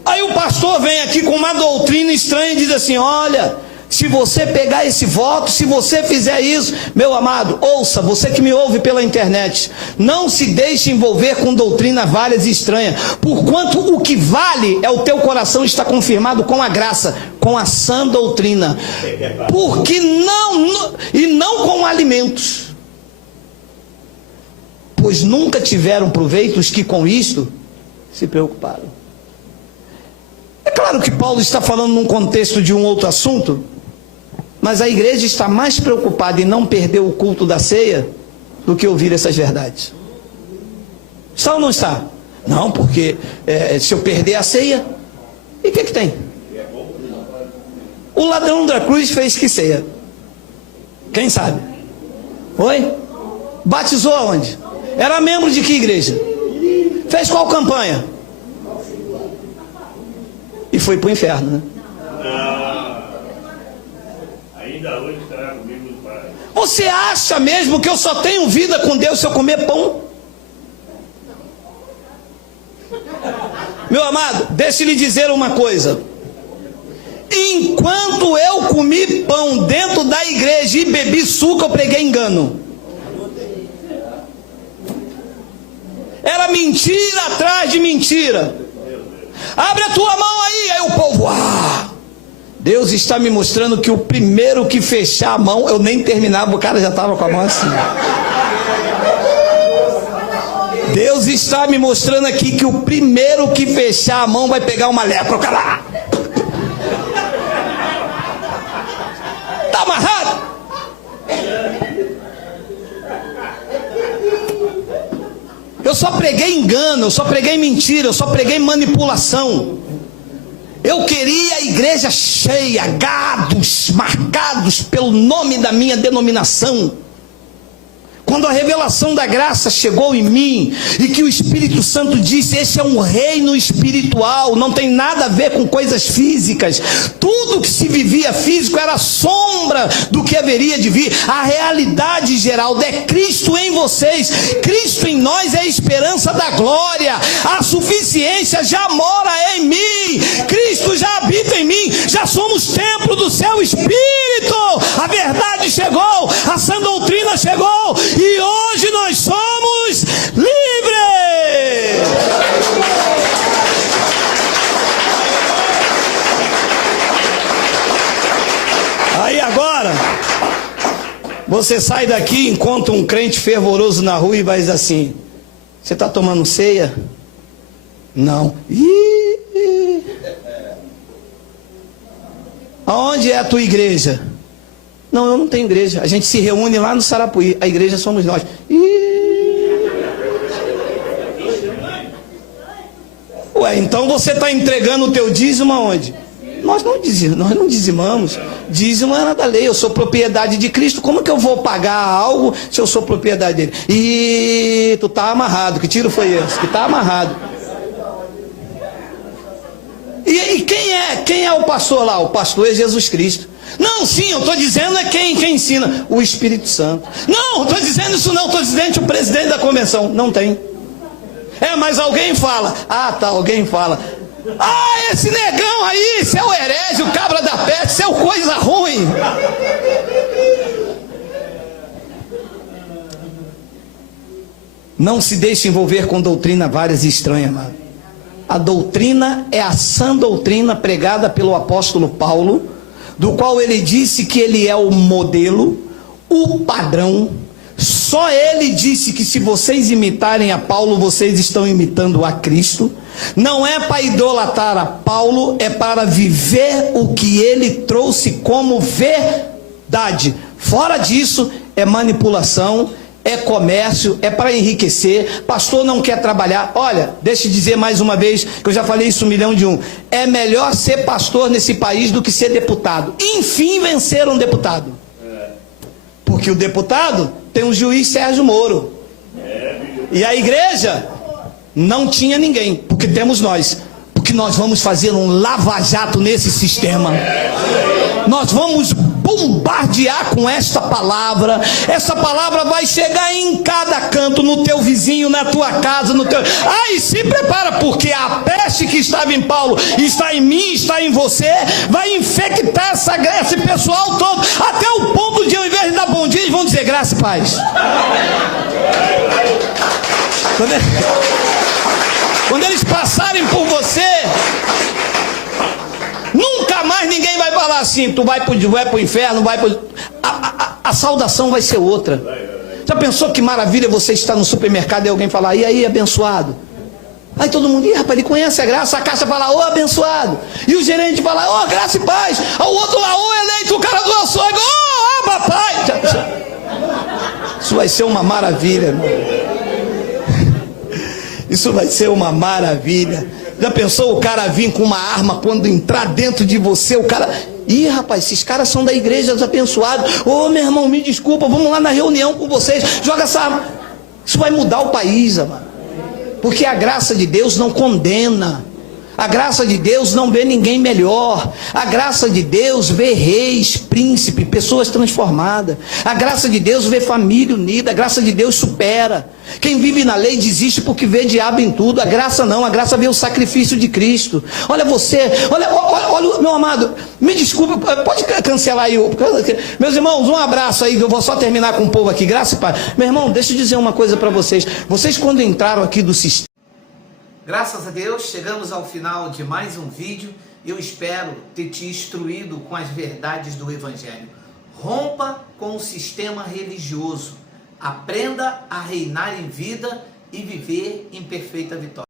Aí o pastor vem aqui com uma doutrina estranha e diz assim, olha, se você pegar esse voto, se você fizer isso, meu amado, ouça, você que me ouve pela internet, não se deixe envolver com doutrina várias e estranhas, porquanto o que vale é o teu coração estar confirmado com a graça, com a sã doutrina, porque não com alimentos, pois nunca tiveram proveito os que com isto se preocuparam. É claro que Paulo está falando num contexto de um outro assunto, mas a igreja está mais preocupada em não perder o culto da ceia do que ouvir essas verdades. Está ou não está? Não, porque se eu perder a ceia, e o que tem? O ladrão da cruz fez que ceia? Quem sabe? Oi? Batizou aonde? Era membro de que igreja? Fez qual campanha? E foi para o inferno, né? Você acha mesmo que eu só tenho vida com Deus se eu comer pão? Meu amado, deixa eu lhe dizer uma coisa. Enquanto eu comi pão dentro da igreja e bebi suco, eu preguei engano. Era mentira atrás de mentira. Abre a tua mão aí. Aí o povo, Deus está me mostrando que o primeiro que fechar a mão, eu nem terminava, o cara já estava com a mão assim. Deus está me mostrando aqui que o primeiro que fechar a mão vai pegar uma lepra, o cara. preguei engano, eu só preguei mentira, eu só preguei manipulação. Eu queria a igreja cheia, gados marcados pelo nome da minha denominação. Quando a revelação da graça chegou em mim, e que o Espírito Santo disse, esse é um reino espiritual, não tem nada a ver com coisas físicas. Tudo que se vivia físico era sombra do que haveria de vir. A realidade, Geraldo, é Cristo em vocês. Cristo em nós é a esperança da glória. A suficiência já mora em mim. Cristo já habita em mim. Já somos templo do seu Espírito. A verdade chegou, a sã doutrina chegou, e hoje nós somos livres. Aí agora, você sai daqui, encontra um crente fervoroso na rua e vai dizer assim: você está tomando ceia? Não. Aonde é a tua igreja? Não, eu não tenho igreja. A gente se reúne lá no Sarapuí. A igreja somos nós. Ué, então você está entregando o teu dízimo aonde? Nós não dizimamos. Dízimo era da lei. Eu sou propriedade de Cristo. Como que eu vou pagar algo se eu sou propriedade dele? E tu está amarrado. Que tiro foi esse? Que está amarrado. E quem é o pastor lá? O pastor é Jesus Cristo. Não, sim, eu estou dizendo é quem ensina? O Espírito Santo. Não, eu estou dizendo isso não, estou dizendo o presidente da convenção. Não tem. Mas alguém fala. Alguém fala. Esse negão aí, esse é o herege, o cabra da peste, esse é o coisa ruim. Não se deixe envolver com doutrina várias e estranhas, mano. A doutrina é a sã doutrina pregada pelo apóstolo Paulo, do qual ele disse que ele é o modelo, o padrão. Só ele disse que se vocês imitarem a Paulo, vocês estão imitando a Cristo. Não é para idolatrar a Paulo, é para viver o que ele trouxe como verdade. Fora disso, é manipulação, é comércio, é para enriquecer. Pastor não quer trabalhar. Olha, deixa eu dizer mais uma vez, que eu já falei isso 1.000.000 de. É melhor ser pastor nesse país do que ser deputado. Enfim, vencer um deputado. Porque o deputado tem um juiz Sérgio Moro. E a igreja não tinha ninguém, porque temos nós. Porque nós vamos fazer um lava-jato nesse sistema. Nós vamos bombardear com esta palavra. Essa palavra vai chegar em cada canto, no teu vizinho, na tua casa, no teu... E se prepara, porque a peste que estava em Paulo está em mim, está em você, vai infectar esse pessoal todo, até o ponto de, ao invés de dar bom dia, eles vão dizer graça e paz. Quando eles passarem por você, nunca mais ninguém vai falar assim: tu vai pro inferno, vai pro... A saudação vai ser outra. Já pensou que maravilha você estar no supermercado e alguém falar: e aí, abençoado? Aí todo mundo: ih, rapaz, ele conhece a graça. A caixa fala: ô, abençoado. E o gerente fala: ô, graça e paz. O outro lá: ô, eleito. O cara do açougue: ô, papai. Isso vai ser uma maravilha, irmão. Isso vai ser uma maravilha. Já pensou o cara vir com uma arma, quando entrar dentro de você, o cara... Ih, rapaz, esses caras são da igreja, abençoados. Ô, meu irmão, me desculpa, vamos lá na reunião com vocês. Joga essa arma. Isso vai mudar o país, amado. Porque a graça de Deus não condena. A graça de Deus não vê ninguém melhor. A graça de Deus vê reis, príncipes, pessoas transformadas. A graça de Deus vê família unida. A graça de Deus supera. Quem vive na lei desiste porque vê diabo em tudo. A graça não, a graça vê o sacrifício de Cristo. Olha você, olha meu amado, me desculpa, pode cancelar aí. Meus irmãos, um abraço aí, que eu vou só terminar com o povo aqui. Graça e paz. Meu irmão, deixa eu dizer uma coisa para vocês. Vocês quando entraram aqui do sistema, graças a Deus, chegamos ao final de mais um vídeo. Eu espero ter te instruído com as verdades do Evangelho. Rompa com o sistema religioso. Aprenda a reinar em vida e viver em perfeita vitória.